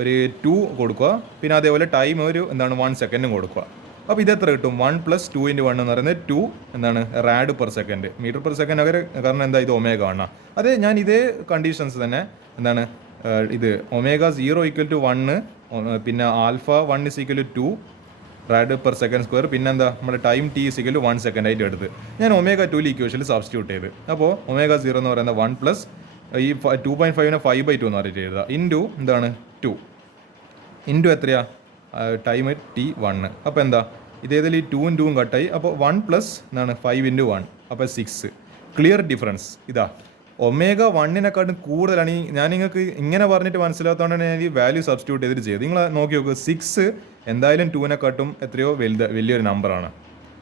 ഒരു 2 കൊടുക്കുക, പിന്നെ അതേപോലെ ടൈം ഒരു എന്താണ് 1 സെക്കൻഡും കൊടുക്കുക. അപ്പോൾ ഇതെത്ര കിട്ടും, 1 പ്ലസ് 2 ഇൻറ്റു 1 എന്ന് പറയുന്നത് 2 എന്താണ് rad per second, metre per second അവർ, കാരണം എന്താ ഇത് ഒമേഗ ആണ്. അതെ ഞാൻ ഇതേ കണ്ടീഷൻസ് തന്നെ എന്താണ് ഇത് ഒമേഗ 0 ഈക്വൽ ടു 1, പിന്നെ alpha 1 is equal to 2 rad per second square, പിന്നെന്താ നമ്മുടെ time T is equal to 1 second ആയിട്ട് എടുത്ത് ഞാൻ ഒമേഗ 2 ഇക്വേഷനിൽ സബ്സ്റ്റിറ്റ്യൂട്ട് ചെയ്ത്. അപ്പോൾ ഒമേഗ 0 എന്ന് പറയുന്നത് 1 പ്ലസ് ഈ 2.5നെ 5/2 എന്ന് പറഞ്ഞിട്ട് എഴുതുക, ഇൻറ്റു എന്താണ് 2 ഇൻറ്റു എത്രയാ ടൈം ടി 1. അപ്പോൾ എന്താ ഇതേതിൽ ഈ 2 2 കട്ടായി, അപ്പോൾ 1 പ്ലസ് എന്താണ് 5 ഇൻറ്റു 1, അപ്പോൾ 6. ക്ലിയർ ഡിഫറൻസ് ഇതാ, ഒമേഗ 1നെക്കാട്ടും കൂടുതലാണ്. ഞാൻ നിങ്ങൾക്ക് ഇങ്ങനെ പറഞ്ഞിട്ട് മനസ്സിലാത്തതുകൊണ്ടാണ് ഞാൻ ഈ വാല്യൂ സബ്സ്റ്റിറ്റ്യൂട്ട് ചെയ്തിട്ട് ചെയ്ത്. നിങ്ങൾ നോക്കി നോക്കുക, 6 എന്തായാലും 2നെക്കാട്ടും എത്രയോ വലിയൊരു നമ്പറാണ്.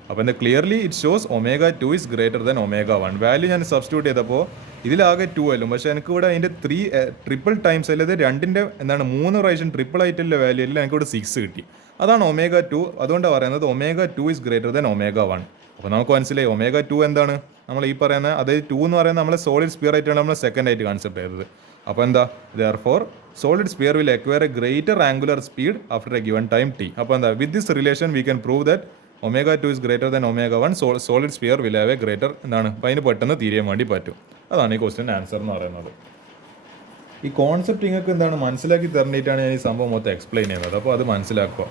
അപ്പോൾ എന്താ clearly it shows omega 2 is greater than omega 1. Value ഞാൻ സബ്സ്റ്റിറ്റ്യൂട്ട് ചെയ്തപ്പോൾ ഇതിലാകെ 2 ആയാലും, പക്ഷേ എനിക്ക് ഇവിടെ അതിൻ്റെ 3 ട്രിപ്പിൾ ടൈംസ് അല്ലാതെ 2ൻ്റെ എന്താണ് 3 പ്രാവശ്യം ട്രിപ്പിൾ ആയിട്ടുള്ള വാല്യൂ അല്ല, എനിക്ക് ഇവിടെ 6 കിട്ടി. അതാണ് ഒമേഗ 2. അതുകൊണ്ടാണ് പറയുന്നത് omega 2 is greater than omega 1. അപ്പോൾ നമുക്ക് മനസ്സിലായി ഒമേഗ 2 എന്താണ് നമ്മൾ ഈ പറയുന്നത്, അതായത് 2 എന്ന് പറയുന്നത് നമ്മൾ സോളിഡ് സ്പിയർ ആയിട്ടാണ് നമ്മൾ സെക്കൻഡ് ആയിട്ട് കൺസെപ്റ്റ് ചെയ്തത്. അപ്പോൾ എന്താ therefore solid sphere will acquire a greater angular speed after a given time T. അപ്പോൾ എന്താ with this relation we can prove that omega 2 is greater than omega 1, solid sphere will have a greater എന്താണ്, അപ്പോൾ അതിന് പെട്ടെന്ന് തിരിയാൻ വേണ്ടി പറ്റും. അതാണ് ഈ ക്വസ്റ്റ്യൻ ആൻസർ എന്ന് പറയുന്നത്. ഈ കോൺസെപ്റ്റ് നിങ്ങൾക്ക് എന്താണ് മനസ്സിലാക്കി തരേണ്ടിയിട്ടാണ് ഞാൻ ഈ സംഭവം മൊത്തം എക്സ്പ്ലെയിൻ ചെയ്യുന്നത്. അപ്പോൾ അത് മനസ്സിലാക്കുക.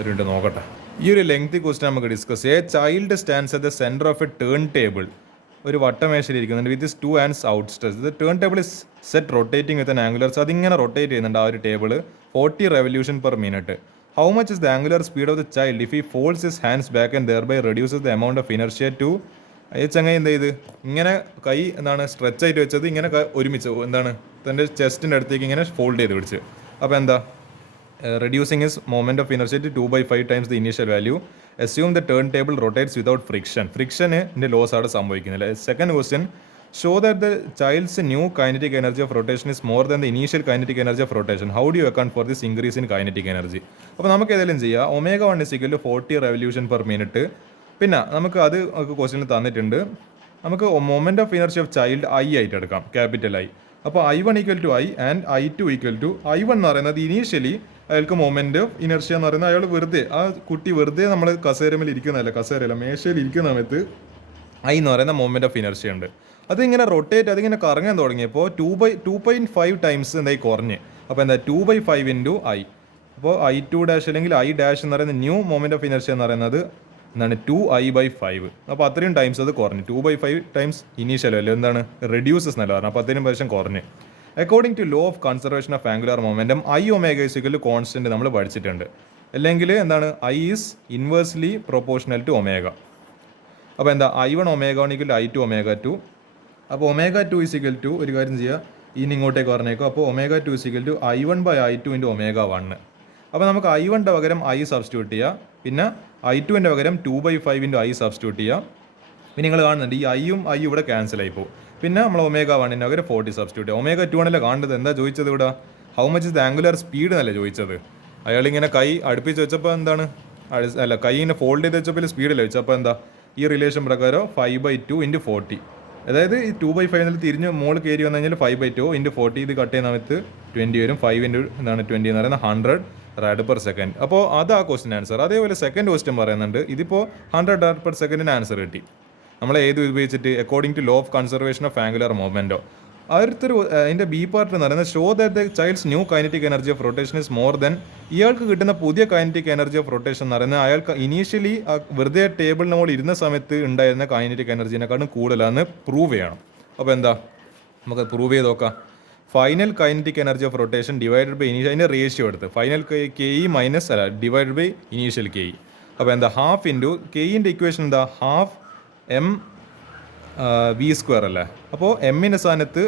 ഒരു നോക്കട്ടെ, ഈ ഒരു ലെങ്തി ക്വസ്റ്റ്യൻ നമുക്ക് ഡിസ്കസ് ചെയ്യാം. A child stands at the centre of a turntable. ഒരു വട്ടമേശയിൽ ഇരിക്കുന്നുണ്ട് with 2 hands outstretched. The turntable is set rotating with an angular, അതിങ്ങനെ റൊട്ടേറ്റ് ചെയ്യുന്നുണ്ട് ആ ഒരു table 40 revolution per minute. How much is the angular speed of the child if he folds his hands back and thereby reduces the amount of inertia to. ചങ്ങായി എന്ത് ചെയ്ത് ഇങ്ങനെ കൈ എന്താണ് സ്ട്രെച്ച് ആയിട്ട് വെച്ചത്, ഇങ്ങനെ ഒരുമിച്ച് എന്താണ് തൻ്റെ ചെസ്റ്റിൻ്റെ അടുത്തേക്ക് ഇങ്ങനെ ഫോൾഡ് ചെയ്ത് പിടിച്ച്. അപ്പോൾ എന്താ reducing his moment of inertia to 2/5 times the initial value. Assume the turntable rotates without friction. Friction in the loss ആണ് സംഭവിക്കുന്നില്ല. Second question, show that the child's new kinetic energy of rotation is more than the initial kinetic energy of rotation. How do you account for this increase in kinetic energy? അപ്പോൾ നമുക്ക് ഏതെങ്കിലും ചെയ്യാം. Omega 1 is equal to 40 revolution per minute. പിന്നെ നമുക്ക് അത് ക്വസ്റ്റ്യനിൽ തന്നിട്ടുണ്ട്. നമുക്ക് moment of inertia of child I ആയിട്ട് എടുക്കാം, ക്യാപിറ്റൽ ഐ. അപ്പോൾ I1 equal to I and I2 equal to I1 എന്ന് പറയുന്നത് ഇനീഷ്യലി അയാൾക്ക് മൊമെന്റ് ഓഫ് ഇനർഷ്യ എന്ന് പറയുന്നത് അയാൾ വെറുതെ ആ കുട്ടി വെറുതെ നമ്മൾ കസേരമേൽ ഇരിക്കുന്നതല്ല, കസേരയല്ല മേശയിൽ ഇരിക്കുന്ന സമയത്ത് ഐ എന്ന് പറയുന്ന മൊമെന്റ് ഓഫ് ഇനർഷ്യ ഉണ്ട്. അതിങ്ങനെ റൊട്ടേറ്റ് അതിങ്ങനെ കറങ്ങാൻ തുടങ്ങിയപ്പോൾ 2.5 ടൈംസ് എന്തായി കുറഞ്ഞ്. അപ്പോൾ എന്താ 2/5 ഇൻറ്റു ഐ. അപ്പോൾ I2 ഡാഷ് അല്ലെങ്കിൽ I ഡാഷ് എന്ന് പറയുന്ന ന്യൂ മൊമെന്റ് ഓഫ് ഇനർഷ്യ എന്ന് പറയുന്നത് എന്താണ് 2I/5. അപ്പോൾ അത്രയും ടൈംസ് അത് കുറഞ്ഞു. 2/5 ടൈംസ് ഇനീഷ്യൽ അല്ലേ എന്താണ് റെഡ്യൂസസ് എന്നല്ല പറഞ്ഞത്, അപ്പോൾ അത്രയും പ്രാവശ്യം കുറഞ്ഞ്. According to law of conservation of angular momentum I omega is equal to constant നമ്മൾ പഠിച്ചിട്ടുണ്ട്. അല്ലെങ്കിൽ എന്താണ് I is inversely proportional to omega. അപ്പോൾ എന്താ I1 omega 1 equal to I2 omega 2. അപ്പോൾ ഒമേഗ 2 ഇസ് ഈക്വൽ ടു ഒരു കാര്യം ചെയ്യുക, ഇനി ഇങ്ങോട്ടേക്ക് പറഞ്ഞേക്കും. അപ്പോൾ omega 2 is equal to I1/I2 into omega 1. അപ്പോൾ നമുക്ക് I1ൻ്റെ പകരം I സബ്സ്റ്റിറ്റ്യൂട്ട് ചെയ്യുക, പിന്നെ I2ൻ്റെ പകരം 2/5 ഇൻറ്റു I സബ്സ്റ്റിറ്റ്യൂട്ട് ചെയ്യുക, പിന്നെ നിങ്ങൾ കാണുന്നുണ്ട് ഈ ഐയും ഇവിടെ ക്യാൻസൽ ആയി പോകും. പിന്നെ നമ്മൾ ഒമേഗ 1 പകരം 40 സബ്സ്റ്റിറ്റ്യൂട്ട്. ഒമേഗ 2 ആണല്ലോ കാണുന്നത്. എന്താ ചോദിച്ചത് ഇവിടെ? How much is the angular speed എന്നല്ലേ ചോദിച്ചത്. അയാളിങ്ങനെ കൈ അടുപ്പിച്ച് വെച്ചപ്പോൾ എന്താണ്, അല്ല കൈ ഇങ്ങനെ ഫോൾഡ് ചെയ്ത് വെച്ചപ്പോൾ സ്പീഡില്ല വെച്ചപ്പോൾ എന്താ ഈ റിലേഷൻ പ്രകാരം 5/2 × 40. അതായത് ഈ 2/5 തിരിഞ്ഞ് മോള് കയറി വന്നു കഴിഞ്ഞാൽ 5/2 × 40 ഇത് കട്ട് ചെയ്യുന്ന സമയത്ത് 20 വരും. 5 × എന്താണ് 20 എന്ന് പറയുന്നത് 100 rad/second. അപ്പോൾ അത് ആ ക്വസ്റ്റിന് ആൻസർ. അതേപോലെ സെക്കൻഡ് ക്വസ്റ്റ്യൻ പറയുന്നുണ്ട്. ഇതിപ്പോൾ 100 rad/second ആൻസർ കിട്ടി. നമ്മൾ ഏത് ഉപയോഗിച്ചിട്ട് according to law of conservation of angular മൂവ്മെൻറ്റോ. അടുത്തൊരു അതിൻ്റെ ബി പാർട്ട് എന്ന് പറയുന്നത് show that the child's new kinetic energy of rotation is more than. ഇയാൾക്ക് കിട്ടുന്ന പുതിയ കൈനറ്റിക് എനർജി ഓഫ് റൊട്ടേഷൻ എന്ന് പറയുന്നത് അയാൾക്ക് ഇനീഷ്യലി വെറുതെ ടേബിളിന് മുകളിൽ ഇരുന്ന സമയത്ത് ഉണ്ടായിരുന്ന കൈനറ്റിക് എനർജീനെക്കാളും കൂടുതലാണെന്ന് പ്രൂവ് ചെയ്യണം. അപ്പോൾ എന്താ നമുക്ക് പ്രൂവ് ചെയ്ത് നോക്കാം. Final kinetic energy of rotation divided by initial, അതിൻ്റെ റേഷ്യോ എടുത്ത് ഫൈനൽ കെ ഇ മൈനസ് അല്ല divided by initial K E. അപ്പോൾ എന്താ ഹാഫ് ഇൻറ്റു കെയിൻ്റെ ഇക്വേഷൻ എന്താ ഹാഫ് എം v² അല്ലേ. അപ്പോൾ എമ്മിൻ്റെ സ്ഥാനത്ത്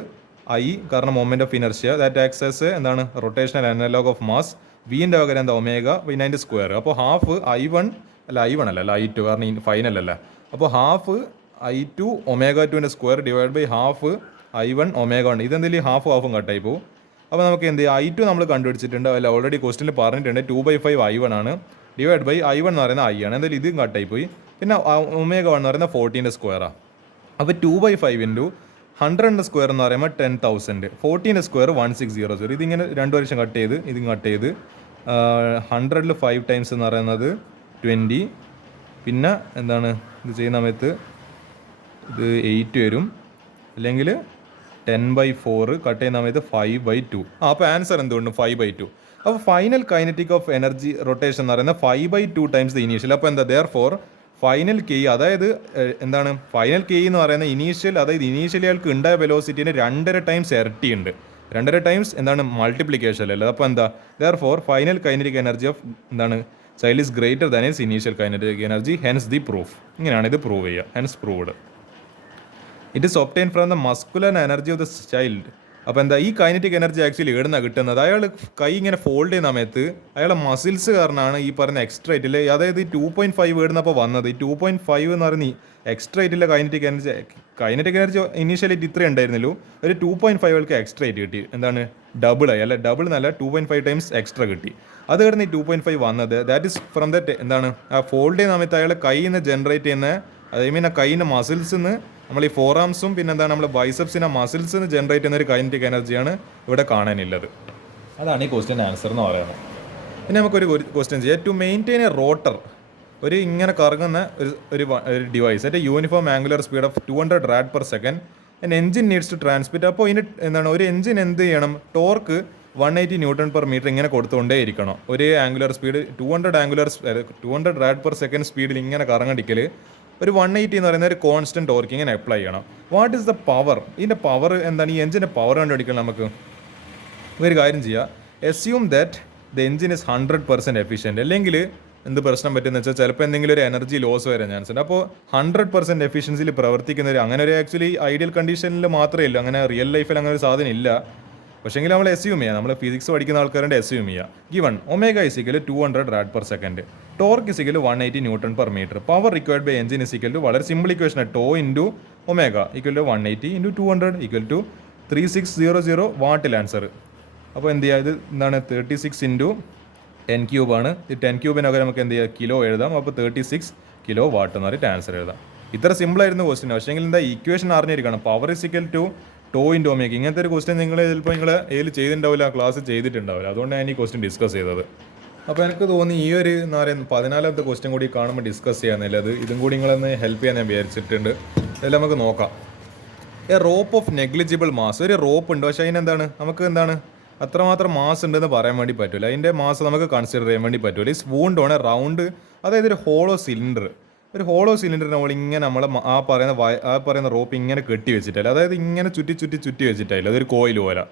ഐ, കാരണം moment of inertia that axis എന്താണ് റൊട്ടേഷണൽ അനലോഗ് ഓഫ് മാസ്. വിൻ്റെ പകരം എന്താ ഒമേഗ, പിന്നെ അതിൻ്റെ സ്ക്വയർ. അപ്പോൾ ഹാഫ് I1 അല്ല I2, കാരണം ഫൈനൽ അല്ല. അപ്പോൾ ഹാഫ് I2 ഒമേഗ 2ൻ്റെ square divide by half I1 omega 1. ഇതെന്തെങ്കിലും ഹാഫും കട്ടായി പോകും. അപ്പോൾ നമുക്ക് എന്ത് ചെയ്യുക, I2 നമ്മൾ കണ്ടുപിടിച്ചിട്ടുണ്ട്, അല്ല ഓൾറെഡി ക്വസ്റ്റിനിൽ പറഞ്ഞിട്ടുണ്ട്. 2/5 I1 ആണ് ഡിവൈഡ് ബൈ I1 എന്ന് പറയുന്നത് I ആണ്. എന്തായാലും ഇതും കട്ടായി പോയി. പിന്നെ ഒമേഗ 1 എന്ന് പറയുന്നത് 40ൻ്റെ സ്ക്വയറാണ്. അപ്പോൾ 2/5 × 100ൻ്റെ സ്ക്വയർ എന്ന് പറയുമ്പോൾ 10,000. 40ൻ്റെ സ്ക്വയർ 1600. ഇതിങ്ങനെ രണ്ട് വർഷം കട്ട് ചെയ്ത് ഇതും കട്ട് ചെയ്ത് 100ൽ 5 ടൈംസ് എന്ന് പറയുന്നത് 20. പിന്നെ എന്താണ് ഇത് ചെയ്യുന്ന സമയത്ത് ഇത് 8 വരും, അല്ലെങ്കിൽ 10/4 കട്ട് ചെയ്യുന്ന സമയത്ത് 5/2. അപ്പോൾ ആൻസർ എന്തുകൊണ്ടും 5/2. അപ്പോൾ final kinetic of energy rotation എന്ന് പറയുന്നത് 5/2 ടൈംസ് ദ ഇനീഷ്യൽ. അപ്പോൾ എന്താ ദെയർ ഫോർ ഫൈനൽ കെ, അതായത് എന്താണ് ഫൈനൽ കെ എന്ന് പറയുന്നത് ഇനീഷ്യൽ, അതായത് ഇനീഷ്യലി അയാൾക്ക് ഉണ്ടായ വെലോസിറ്റിന് 2.5 ടൈംസ് ഇരട്ടി ഉണ്ട്. 2.5 ടൈംസ് എന്താണ് മൾട്ടിപ്ലിക്കേഷൻ അല്ലേ. അപ്പോൾ എന്താ therefore final kinetic energy of എന്താണ് child is greater than is initial kinetic energy, hence the proof. ഇങ്ങനെയാണ് ഇത് പ്രൂവ് ചെയ്യുക. Hence proved. It is obtain from the muscular energy of the child. അപ്പോൾ എന്താ ഈ കൈനറ്റിക് എനർജി ആക്ച്വലി എവിടുന്ന കിട്ടുന്നത്, അയാൾ കൈ ഇങ്ങനെ ഫോൾഡ് ചെയ്യുന്ന സമയത്ത് അയാളെ മസിൽസ് കാരണമാണ് ഈ പറയുന്ന എക്സ്ട്രേറ്റിൽ, അതായത് ഈ 2.5 എവിടുന്നപ്പോൾ വന്നത്. ഈ 2.5 എന്ന് പറഞ്ഞ എക്സ്ട്രേറ്റിലെ കൈനറ്റിക് എനർജി ഇനീഷ്യലായിട്ട് ഇത്രയും ഉണ്ടായിരുന്നല്ലോ, ഒരു 2.5 എക്സ്ട്രേറ്റ് കിട്ടി. എന്താണ് ഡബിളായി, അല്ല ഡബിൾ എന്നല്ല 2.5 ടൈംസ് എക്സ്ട്രാ കിട്ടി. അത് കിടന്ന് ഈ 2.5 വന്നത് ദാറ്റ് ഇസ് ഫ്രം ദറ്റ് എന്താണ് ആ ഫോൾഡ് ചെയ്യുന്ന സമയത്ത് അയാൾ കൈയിൽ നിന്ന് ജനറേറ്റ് ചെയ്യുന്ന, അതേ മീൻ ആ കൈയിൻ്റെ മസിൽസിൽ നിന്ന് നമ്മൾ ഈ ഫോറാംസും പിന്നെ എന്താണ് നമ്മൾ ബൈസെപ്സിനെ മസിൽസിൽ നിന്ന് ജനറേറ്റ് ചെയ്യുന്ന ഒരു കൈനറ്റിക് എനർജിയാണ് ഇവിടെ കാണാനുള്ളത്. അതാണ് ഈ ക്വസ്റ്റ്യൻ ആൻസർ എന്ന് പറയുന്നത്. പിന്നെ നമുക്കൊരു ക്വസ്റ്റ്യൻ ചെയ്യാം. ടു മെയിൻറ്റെയിൻ എ റോട്ടർ, ഒരു ഇങ്ങനെ കറങ്ങുന്ന ഒരു device at uniform angular speed of 200 rad/second and engine needs to transmit. അപ്പോൾ ഇതിന് എന്താണ് ഒരു എൻജിൻ എന്ത് ചെയ്യണം, ടോർക്ക് 180 Nm/m ഇങ്ങനെ കൊടുത്തുകൊണ്ടേ ഇരിക്കണം. ഒരു ആംഗുലർ സ്പീഡ് 200 rad/second സ്പീഡിൽ ഇങ്ങനെ കറങ്ങടിക്കൽ ഒരു 180 എന്ന് പറയുന്ന ഒരു കോൺസ്റ്റന്റ് ടോർക്ക് ഇങ്ങനെ അപ്ലൈ ചെയ്യണം. വാട്ട് ഈസ് ദ പവർ, ഇതിൻ്റെ പവർ എന്താണ്, ഈ എഞ്ചിൻ്റെ പവർ കണ്ടുപിടിക്കണം. നമുക്ക് ഒരു കാര്യം ചെയ്യാം, assume that the engine is 100% efficient. അല്ലെങ്കിൽ എന്ത് പ്രശ്നം പറ്റുമെന്ന് വെച്ചാൽ ചിലപ്പോൾ എന്തെങ്കിലും ഒരു എനർജി ലോസ് വരാൻ ചാൻസ് ഉണ്ട്. അപ്പോൾ 100% എഫിഷ്യൻസിയിൽ പ്രവർത്തിക്കുന്നവർ അങ്ങനെ ഒരു ആക്ച്വലി ഐഡിയൽ കണ്ടീഷനിൽ മാത്രമേ ഇല്ല, അങ്ങനെ റിയൽ ലൈഫിൽ അങ്ങനെ ഒരു സാധനം ഇല്ല. പക്ഷേങ്കിൽ നമ്മൾ എസ്യൂം ചെയ്യാം, നമ്മൾ ഫിസിക്സ് പഠിക്കുന്ന ആൾക്കാരുടെ എസ്യൂം ചെയ്യുക. Given omega is equal 200 rad/second, torque is equal 180 Nm/m, power required by engine is equal to വളരെ simple equation, tau into omega equal to 180 × 200 equal to 3600 വാട്ടിൽ ആൻസർ. അപ്പോൾ എന്ത് ചെയ്യുക, ഇത് എന്താണ് 36 × 10³ ആണ്. ഈ 10³ നമുക്ക് എന്ത് ചെയ്യുക കിലോ എഴുതാം. അപ്പോൾ 36 kW എന്ന് പറഞ്ഞിട്ട് ആൻസർ എഴുതാം. ഇത്ര സിമ്പിളായിരുന്നു ക്വസ്റ്റ്യൻ. പക്ഷേങ്കിൽ എന്താ ഇക്വേഷൻ അറിഞ്ഞിരിക്കണം, power is equal to tau into omega. ഇങ്ങനത്തെ ഒരു ക്വസ്റ്റ്യൻ നിങ്ങൾ ചിലപ്പോൾ നിങ്ങൾ ഏതിൽ ചെയ്തിട്ടുണ്ടാവില്ല, ക്ലാസ് ചെയ്തിട്ടുണ്ടാവില്ല. അതുകൊണ്ട് ഞാൻ ഈ ക്വസ്റ്റ്യൻ ഡിസ്കസ് ചെയ്തത്. അപ്പോൾ എനിക്ക് തോന്നി ഈ ഒരു എന്താ പറയുക 14ാമത്തെ ക്വസ്റ്റ്യൻ കൂടി കാണുമ്പോൾ ഡിസ്കസ് ചെയ്യാമെന്നില്ല, അത് ഇതും കൂടി നിങ്ങളൊന്ന് ഹെൽപ്പ് ചെയ്യാൻ ഞാൻ വിചാരിച്ചിട്ടുണ്ട്. അതെല്ലാം നമുക്ക് നോക്കാം. A rope of negligible mass, ഒരു റോപ്പ് ഉണ്ട്, പക്ഷേ അതിനെന്താണ് നമുക്ക് എന്താണ് അത്രമാത്രം മാസ് ഉണ്ടെന്ന് പറയാൻ വേണ്ടി പറ്റില്ല. അതിൻ്റെ മാസ് നമുക്ക് കൺസിഡർ ചെയ്യാൻ വേണ്ടി പറ്റില്ല. ഈ വൂണ്ട് ഓൺ എ റൗണ്ട്, അതായത് ഒരു ഹോളോ സിലിണ്ടർ, നമ്മൾ ഇങ്ങനെ നമ്മൾ ആ പറയുന്ന റോപ്പ് ഇങ്ങനെ കെട്ടി വെച്ചിട്ടില്ല, അതായത് ഇങ്ങനെ ചുറ്റി വെച്ചിട്ടില്ല, അതൊരു കോയിൽ പോലെ.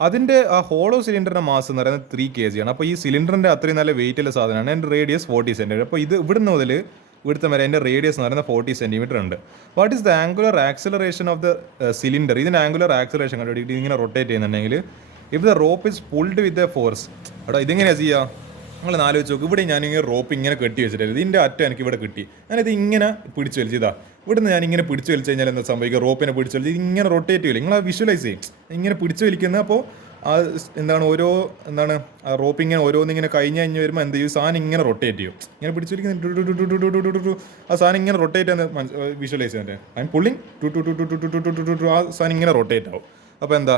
അതിൻ്റെ ആ ഹോളോ സിലിണ്ടറിൻ്റെ മാസ് എന്ന് പറയുന്നത് 3 kg ആണ്. അപ്പോൾ ഈ സിലിണ്ടറിൻ്റെ അത്രയും നല്ല വെയിറ്റുള്ള സാധനമാണ്. അതിൻ്റെ റേഡിയസ് 40 cm. അപ്പോൾ ഇത് ഇവിടുന്ന് മുതൽ ഇവിടുത്തെ വരെ അതിൻ്റെ റേഡിയസ് എന്ന് പറയുന്നത് 40 cm ഉണ്ട്. What is the angular acceleration of the cylinder? ഇതിൻ്റെ ആംഗുലർ ആക്സിലറേഷൻ കണ്ടുപിടിച്ചിട്ട് ഇങ്ങനെ റൊട്ടേറ്റ് ചെയ്യുന്നുണ്ടെങ്കിൽ if the rope is pulled with a force, അവിടെ ഇതെങ്ങനെയാണ് ചെയ്യുക, നിങ്ങൾ ആലോചിച്ച് നോക്ക്, ഇവിടെ ഞാനിങ്ങനെ റോപ്പ് ഇങ്ങനെ കെട്ടി വെച്ചിട്ടായിരുന്നു, ഇതിൻ്റെ അറ്റം എനിക്ക് ഇവിടെ കിട്ടി, ഞാനിത് ഇങ്ങനെ പിടിച്ച് വലിച്ചു. ഇതാ ഇവിടുന്ന് ഞാൻ ഇങ്ങനെ പിടിച്ച് വലിച്ചു കഴിഞ്ഞാൽ എന്താ സംഭവിക്കുക, റോപ്പിനെ പിടിച്ച് വലിച്ച് ഇങ്ങനെ റൊട്ടേറ്റ് ചെയ്യില്ല, നിങ്ങൾ ആ വിഷ്വലൈസ് ചെയ്യും ഇങ്ങനെ പിടിച്ച് വലിക്കുന്നത്. അപ്പോൾ ആ എന്താണ് ആ റോപ്പ് ഇങ്ങനെ ഓരോന്നിങ്ങനെ കഴിഞ്ഞ് വരുമ്പോൾ എന്ത് ചെയ്യും, സാധനം ഇങ്ങനെ റൊട്ടേറ്റ് ചെയ്യും, ഇങ്ങനെ പിടിച്ച് വലിക്കുന്നത് ആ സാധനം ഇങ്ങനെ റൊട്ടേറ്റ് ചെയ്യുന്ന വിഷ്വലൈസ് ചെയ്യുന്നത്. ആൻഡ് പുള്ളിങ് ആ സാധനം ഇങ്ങനെ റൊട്ടേറ്റ് ആവും. അപ്പോൾ എന്താ,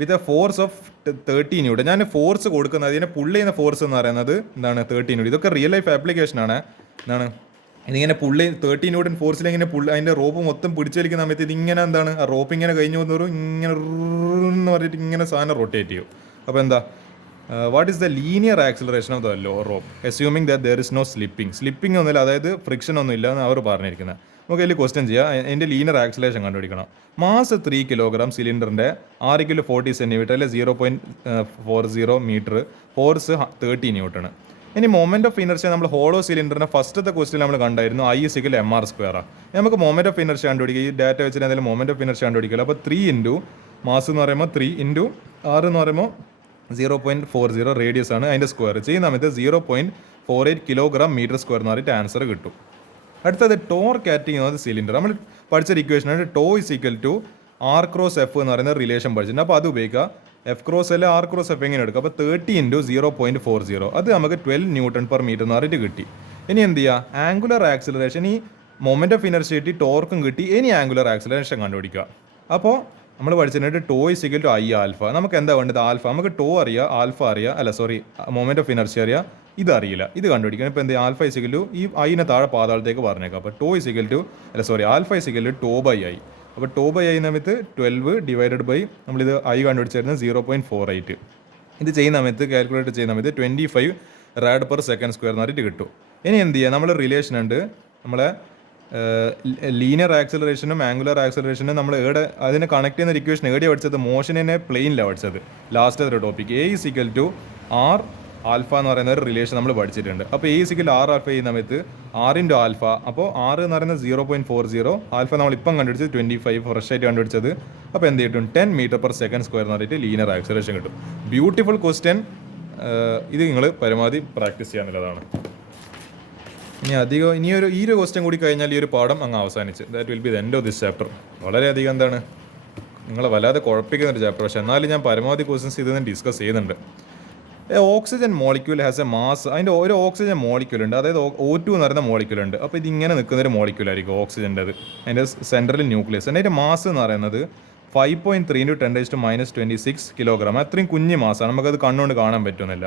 with a force of 13 Newton. ഞാൻ ഫോഴ്സ് കൊടുക്കുന്നത്, അതിനെ പുള്ളി ചെയ്യുന്ന ഫോഴ്സ് എന്ന് പറയുന്നത് എന്താണ് 13 Newton. ഇതൊക്കെ റിയൽ ലൈഫ് ആപ്ലിക്കേഷനാണ്. എന്താണ് ഇതിങ്ങനെ 13 Newton ഫോഴ്സിൽ ഇങ്ങനെ അതിൻ്റെ റോപ്പ് മൊത്തം പിടിച്ചു വലിക്കുന്ന സമയത്ത് ഇതിങ്ങനെ എന്താണ് ആ റോപ്പ് ഇങ്ങനെ കഴിഞ്ഞു പോകുന്നവരും ഇങ്ങനെ എന്ന് പറഞ്ഞിട്ട് ഇങ്ങനെ സാധനം റൊട്ടേറ്റ് ചെയ്യും. അപ്പോൾ എന്താ, what is the linear acceleration of the rope assuming that there is no slipping ഒന്നുമില്ല, അതായത് ഫ്രിക്ഷൻ ഒന്നും ഇല്ല എന്ന് അവർ പറഞ്ഞിരിക്കുന്നത്. നമുക്ക് അതിൽ ക്വസ്റ്റ്യൻ ചെയ്യാം, എൻ്റെ ലീനിയർ ആക്സിലേഷൻ കണ്ടുപിടിക്കണം. മാസ് 3 കിലോഗ്രാം, സിലിണ്ടറിൻ്റെ 6 കിലോ 40 സെൻറ്റിമീറ്റർ അല്ലെ 0.40 മീറ്റർ, ഫോഴ്സ് 30 Newton. ഇനി മൊമെൻറ്റ് ഓഫ് ഇനർഷ്യ നമ്മൾ ഹോളോ സിലിണ്ടറിൻ്റെ ഫസ്റ്റത്തെ ക്വസ്റ്റ്യൻ നമ്മൾ കണ്ടായിരുന്നു, I=mr². നമുക്ക് മൊമെൻറ്റ് ഓഫ് ഇനർഷ്യ കണ്ടുപിടിക്കുക, ഈ ഡാറ്റ വെച്ചിട്ട് എന്തെങ്കിലും മൊമെൻറ്റ് ഓഫ് ഇനർഷ്യ കണ്ടുപിടിക്കില്ല. അപ്പോൾ 3 ഇൻറ്റു മാസ് എന്ന് പറയുമ്പോൾ 3 ഇൻറ്റു R എന്ന് പറയുമ്പോൾ 0.40 റേഡിയസ് ആണ്, അതിൻ്റെ സ്ക്വയർ ചെയ്യുന്ന സമയത്ത് 0.48 കിലോഗ്രാം മീറ്റർ സ്ക്വയർ എന്ന് പറഞ്ഞിട്ട് ആൻസർ കിട്ടും. അടുത്തത് ടോർക്ക് ആക്ടിങ് എന്നത് സിലിണ്ടർ. നമ്മൾ പഠിച്ചൊരു ഇക്വേഷനാണ് ടോ = R×F എന്ന് പറയുന്ന റിലേഷൻ പഠിച്ചിട്ടുണ്ട്. അപ്പോൾ അത് ഉപയോഗിക്കുക. F×L R×F എങ്ങനെ എടുക്കുക, അപ്പോൾ 30 ഇൻറ്റു 0.40 അത് നമുക്ക് 12 Newton/m എന്ന് പറഞ്ഞിട്ട് കിട്ടി. ഇനി എന്ത് ചെയ്യുക, ആംഗുലർ ആക്സിലറേഷൻ, ഈ മൊമെൻറ്റ് ഓഫ് ഇനർഷ്യ കിട്ടി, ടോർക്കും കിട്ടി, ഇനി ആംഗുലർ ആക്സിലറേഷൻ കണ്ടുപിടിക്കുക. അപ്പോൾ നമ്മൾ പഠിച്ചിട്ടുണ്ട് ടോ = I∝. നമുക്ക് എന്താ വേണ്ടത്, ആൽഫ. നമുക്ക് ടോ അറിയാം, ആൽഫ അറിയാം, മൊമെൻറ്റ് ഓഫ് ഇനർഷ്യ അറിയാം, ഇതറിയില്ല, ഇത് കണ്ടുപിടിക്കണം. ഇപ്പോൾ എന്ത് ആൽഫ = ഈ ഐനെ താഴെ പാതാളത്തേക്ക് പറഞ്ഞേക്കാം. അപ്പോൾ ടോ ആൽഫ = τ/I. അപ്പോൾ τ/I സമയത്ത് 12 ഡിവൈഡഡ് ബൈ നമ്മളിത് ഐ കണ്ടുപിടിച്ചായിരുന്നു 0.48. ഇത് ചെയ്യുന്ന സമയത്ത് കാൽക്കുലേറ്റ് ചെയ്യുന്ന സമയത്ത് 25 rad/s² എന്ന് പറഞ്ഞിട്ട് കിട്ടും. ഇനി എന്ത് ചെയ്യുക, നമ്മൾ റിലേഷൻ ഉണ്ട്, നമ്മളെ ലീനിയർ ആക്സിലറേഷനും ആംഗുലർ ആക്സിലറേഷനും നമ്മൾ അതിനെ കണക്ട് ചെയ്യുന്ന ഒരു ഇക്വേഷൻ എവിടെയാണ് പഠിച്ചത്, മോഷനെ പ്ലെയിനിലാണ് പഠിച്ചത്. ലാസ്റ്റ് ഒരു ടോപ്പിക് A=R ആൽഫ എന്ന് പറയുന്ന ഒരു റിലേഷൻ നമ്മൾ പഠിച്ചിട്ടുണ്ട്. അപ്പോൾ A=R ആൽഫ ചെയ്യുന്ന സമയത്ത് R × ആൽഫ, അപ്പോൾ R എന്ന് പറയുന്നത് 0.40, ആൽഫ നമ്മൾ ഇപ്പം കണ്ടുപിടിച്ചത് 25, ഫ്രഷ് ആയിട്ട് കണ്ടുപിടിച്ചത്. അപ്പോൾ എന്ത് കിട്ടും, 10 m/s² എന്ന് പറഞ്ഞിട്ട് ലീനിയർ ആക്സിലറേഷൻ കിട്ടും. Beautiful question. ഇത് നിങ്ങൾ പരമാവധി പ്രാക്ടീസ് ചെയ്യാന്നുള്ളതാണ്. ഈ ഒരു ക്വസ്റ്റ്യൻ കൂടി കഴിഞ്ഞാൽ ഈ ഒരു പാഠം അങ്ങ് അവസാനിച്ച്. That will be the end of this chapter. വളരെയധികം എന്താണ് നിങ്ങളെ വല്ലാതെ കുഴപ്പിക്കുന്ന ഒരു ചാപ്റ്റർ, പക്ഷേ എന്നാലും ഞാൻ പരമാവധി ക്വസ്റ്റ്യൻസ് ഇത് ഡിസ്കസ് ചെയ്യുന്നുണ്ട്. Oxygen molecule has A mass. അതിൻ്റെ ഒരു ഓക്സിജൻ മോളിക്യൂൾ ഉണ്ട്, അതായത് O2 എന്ന് പറയുന്ന മോളിക്യൂൾ ഉണ്ട്. അപ്പോൾ ഇതിങ്ങനെ നിൽക്കുന്നൊരു മോളിക്യൂൾ ആയിരിക്കും ഓക്സിജൻ്റെ. അതിൻ്റെ സെൻട്രൽ ന്യൂക്ലിയസ്. അതിൻ്റെ മാസ് എന്ന് പറയുന്നത് 5.3 × 10⁻26 കിലോഗ്രാം. അത്രയും കുഞ്ഞ് മാസമാണ്, നമുക്കത് കണ്ണുകൊണ്ട് കാണാൻ പറ്റുന്നില്ല.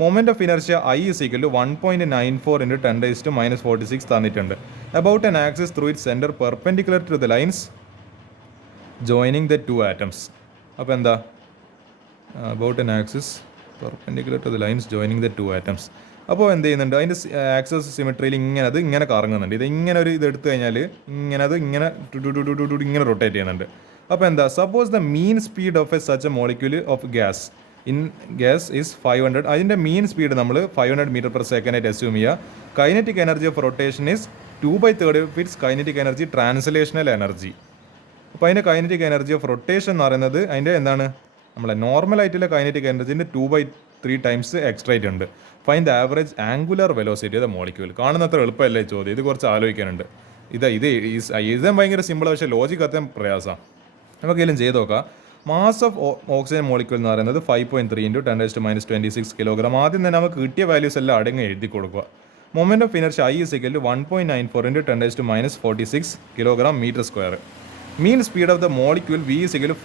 മൊമെൻറ്റ് ഓഫ് ഇനർഷ്യ I= 1.94 × 10⁻46 തന്നിട്ടുണ്ട്. About an axis through it centre perpendicular to the lines joining the 2 atoms. അപ്പോൾ എന്താ, about an axis perpendicular to the lines joining the 2 atoms. അപ്പോൾ എന്ത് ചെയ്യുന്നുണ്ട്, അതിൻ്റെ ആക്സസ് സിമെട്രിയിൽ ഇങ്ങനെ കറങ്ങുന്നുണ്ട്. ഇങ്ങനെ ഒരു ഇതെടുത്തു കഴിഞ്ഞാൽ ഇങ്ങനെ റൊട്ടേറ്റ് ചെയ്യുന്നുണ്ട്. അപ്പോൾ എന്താ, suppose the mean speed of such A molecule of gas is 500. അതിൻ്റെ മീൻ സ്പീഡ് നമ്മൾ 500 m/s ആയിട്ട് അസ്യൂം ചെയ്യുക. Kinetic energy of rotation is 2/3 of its kinetic energy translational energy. അപ്പോൾ അതിൻ്റെ കൈനറ്റിക് എനർജി ഓഫ് റൊട്ടേഷൻ എന്ന് പറയുന്നത് അതിൻ്റെ എന്താണ്, നമ്മളെ നോർമലായിട്ടുള്ള കൈനറ്റിക് എനർജീൻ്റെ 2/3 ടൈംസ് എക്സ്ട്രാ ഉണ്ട്. Find the average angular velocity of the molecule. കാണുന്നത്ര എളുപ്പമല്ലേ ചോദ്യം, ഇത് കുറച്ച് ആലോചിക്കാനുണ്ട്. ഇത് ഭയങ്കര സിമ്പിൾ, പക്ഷേ ലോജിക്ക് അത്രയും പ്രയാസമാണ്. നമുക്കെങ്കിലും ചെയ്ത് നോക്കാം. മാസ് ഓഫ് ഓക്സിജൻ മോളിക്യൂൾ എന്ന് പറയുന്നത് 5.3 × 10⁻26 കിലോഗ്രാം. ആദ്യം തന്നെ നമുക്ക് കിട്ടിയ വാല്യൂസ് എല്ലാം അടങ്ങി എഴുതി കൊടുക്കുക. Moment of inertia I= 1.94 × 10⁻46 kilogram metre square. Mean speed of the molecule V=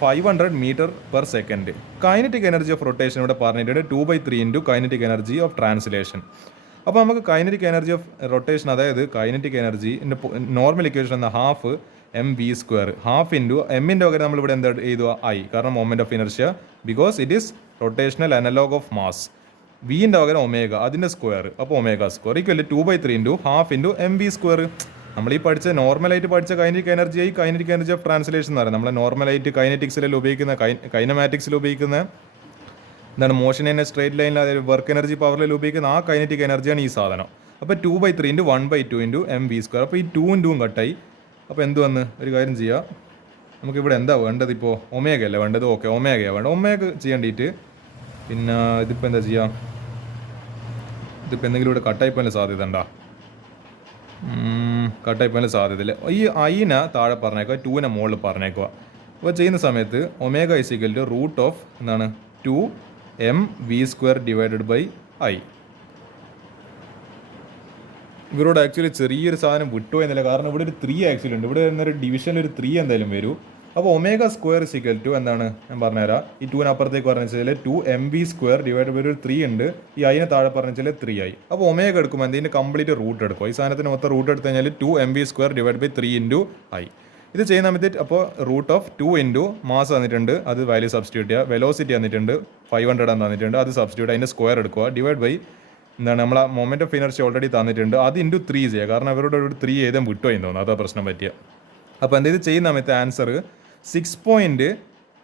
500 m/s. Kinetic energy of rotation ഇവിടെ പറഞ്ഞിട്ടുണ്ട് 2/3 × കൈനറ്റിക് എനർജി ഓഫ് ട്രാൻസ്ലേഷൻ. അപ്പോൾ നമുക്ക് കൈനറ്റിക് എനർജി ഓഫ് റൊട്ടേഷൻ, അതായത് കൈനറ്റിക് എനർജി നോർമൽ ഇക്വേഷൻ എന്ന ½ mv², ½ ഇൻറ്റു എമ്മിൻ്റെ പകരം നമ്മളിവിടെ എന്താ എഴുതുക, I, കാരണം moment of inertia, because it is rotational analogue of mass. വിൻ്റെ പകരം ഒമേഗ, അതിൻ്റെ സ്ക്വയർ, അപ്പോൾ ഒമേഗ സ്ക്വയർ = 2/3 × ½ ഇൻറ്റു mv². നമ്മൾ ഈ പഠിച്ച നോർമലായിട്ട് പഠിച്ച കൈനറ്റിക് എനർജി ഓഫ് ട്രാൻസ്ലേഷൻ എന്ന് പറയുന്നത് നമ്മൾ നോർമലായിട്ട് കൈനറ്റിക്സിലെല്ലാം ഉപയോഗിക്കുന്ന കൈനമാറ്റിക്സിൽ ഉപയോഗിക്കുന്ന എന്താണ്, മോഷൻ ഇൻ എ സ്ട്രേറ്റ് ലൈനിൽ, അതായത് വർക്ക് എനർജി പവറിൽ ഉപയോഗിക്കുന്ന ആ കൈനറ്റിക് എനർജിയാണ് ഈ സാധനം. അപ്പോൾ 2/3 × 1/2 × mv². അപ്പോൾ ഈ 2 കട്ടായി. അപ്പോൾ എന്ത് വന്ന് ഒരു കാര്യം ചെയ്യുക, നമുക്കിവിടെ എന്താ വേണ്ടത്, ഇപ്പോൾ ഒമേഗ അല്ലേ വേണ്ടത്. ഓക്കെ, ഒമേഗയാണ് വേണ്ടത്. ഒമേഗ ചെയ്യേണ്ടിയിട്ട് പിന്നെ ഇതിപ്പോൾ എന്താ ചെയ്യുക, ഇതിപ്പോൾ എന്തെങ്കിലും ഇവിടെ കട്ടായി പോകാൻ സാധ്യത ഉണ്ടോ? കട്ടായി പോകാൻ സാധ്യതയില്ല. ഈ ഐനെ താഴെ പറഞ്ഞേക്കുക, 2നെ മുകളിൽ പറഞ്ഞേക്കുക. അപ്പോൾ ചെയ്യുന്ന സമയത്ത് omega is equal to root of എന്താണ് 2mv² ഡിവൈഡഡ് ബൈ ഐ. ഇവരോട് ആക്ച്വലി ചെറിയൊരു സാധനം വിട്ടോ എന്നില്ല, കാരണം ഇവിടെ ഒരു 3 ആക്ച്വലി ഉണ്ട്. ഇവിടെ ഒരു ഡിവിഷനിൽ ഒരു 3 എന്തായാലും വരും. അപ്പോൾ ഒമേഗ സ്ക്വയർ ഇസിക്കൽ ടു എന്താണ് ഞാൻ പറഞ്ഞുതരാം. ഈ 2ന് അപ്പുറത്തേക്ക് പറഞ്ഞു വെച്ചാൽ 2mv² ഡിവൈഡ് ബൈ ഒരു 3 ഉണ്ട്. ഈ ഐനെ താഴെ പറഞ്ഞു വെച്ചാൽ 3 ആയി. അപ്പോൾ ഒമേഗ എടുക്കുമ്പോൾ എന്തെങ്കിലും കംപ്ലീറ്റ് റൂട്ട് എടുക്കും. ഈ സാധനത്തിന് മൊത്തം റൂട്ട് എടുത്തു കഴിഞ്ഞാൽ 2mv² divide by 3 into I. ഇത് ചെയ്യുന്ന സമയത്ത് അപ്പോൾ റൂട്ട് ഓഫ് 2 ഇൻറ്റു മാസ് തന്നിട്ടുണ്ട്, അത് വാല്യൂ സബ്സ്റ്റിറ്റ്യൂട്ട് ചെയ്യുക. വെലോസിറ്റി തന്നിട്ടുണ്ട് 500 എന്ന് തന്നിട്ടുണ്ട്, അത് സബ്സ്റ്റിറ്റ്യൂട്ട് അതിൻ്റെ സ്ക്വയർ എടുക്കുക. ഡിവൈഡ് ബൈ എന്താണ് നമ്മളെ മൊമെൻറ്റ് ഓഫ് ഇനർച്ചി ഓൾറെഡി തന്നിട്ടുണ്ട്, അത് ഇൻറ്റു 3 ചെയ്യുക. കാരണം അവരോട് ഒരു 3 ഏതും വിട്ടോ എന്ന് തോന്നുന്നു, അതാ പ്രശ്നം പറ്റിയ. അപ്പോൾ എന്തെങ്കിലും ചെയ്യുന്ന സമയത്ത് ആൻസർ 6.72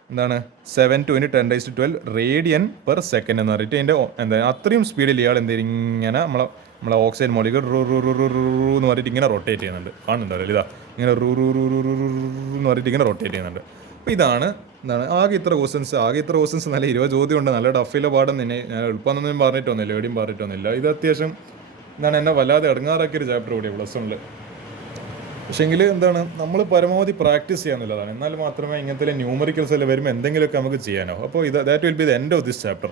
× 10⁻12 റേഡിയൻ പെർ സെക്കൻഡ് എന്ന് പറഞ്ഞിട്ട് അതിൻ്റെ എന്താ അത്രയും സ്പീഡിൽ ഇയാൾ എന്തെങ്കിലും ഇങ്ങനെ നമ്മളെ ഓക്സിജൻ മോളിക്കൂൾ എന്ന് പറഞ്ഞിട്ട് ഇങ്ങനെ റൊട്ടേറ്റ് ചെയ്യുന്നുണ്ട്. കാണുന്നുണ്ടല്ലോ ഇതാ ഇങ്ങനെ എന്ന് പറഞ്ഞിട്ട് ഇങ്ങനെ റൊട്ടേറ്റ് ചെയ്യുന്നുണ്ട്. അപ്പോൾ ഇതാണ് ആകെ ഇത്ര ക്വസ്റ്റൻസ് നല്ല 20 ചോദ്യം ഉണ്ട്. നല്ല ടഫിലെ പാടും തന്നെ. ഞാൻ എളുപ്പമൊന്നും പറഞ്ഞിട്ടൊന്നുമില്ല, എവിടെയും പറഞ്ഞിട്ടൊന്നുമില്ല. ഇത് അത്യാവശ്യം എന്നെ വല്ലാതെ ഇടങ്ങാറാക്കിയൊരു ചാപ്റ്റർ കൂടിയാണ് പ്ലസ് വണ്ണിൽ. പക്ഷേങ്കിൽ നമ്മൾ പരമാവധി പ്രാക്ടീസ് ചെയ്യാന്നുള്ളതാണ്. എന്നാൽ മാത്രമേ ഇങ്ങനത്തെ ന്യൂമറിക്കൽസ് എല്ലാം വരുമ്പോൾ എന്തെങ്കിലുമൊക്കെ നമുക്ക് ചെയ്യാനാവും. അപ്പോൾ that will be the end of this chapter.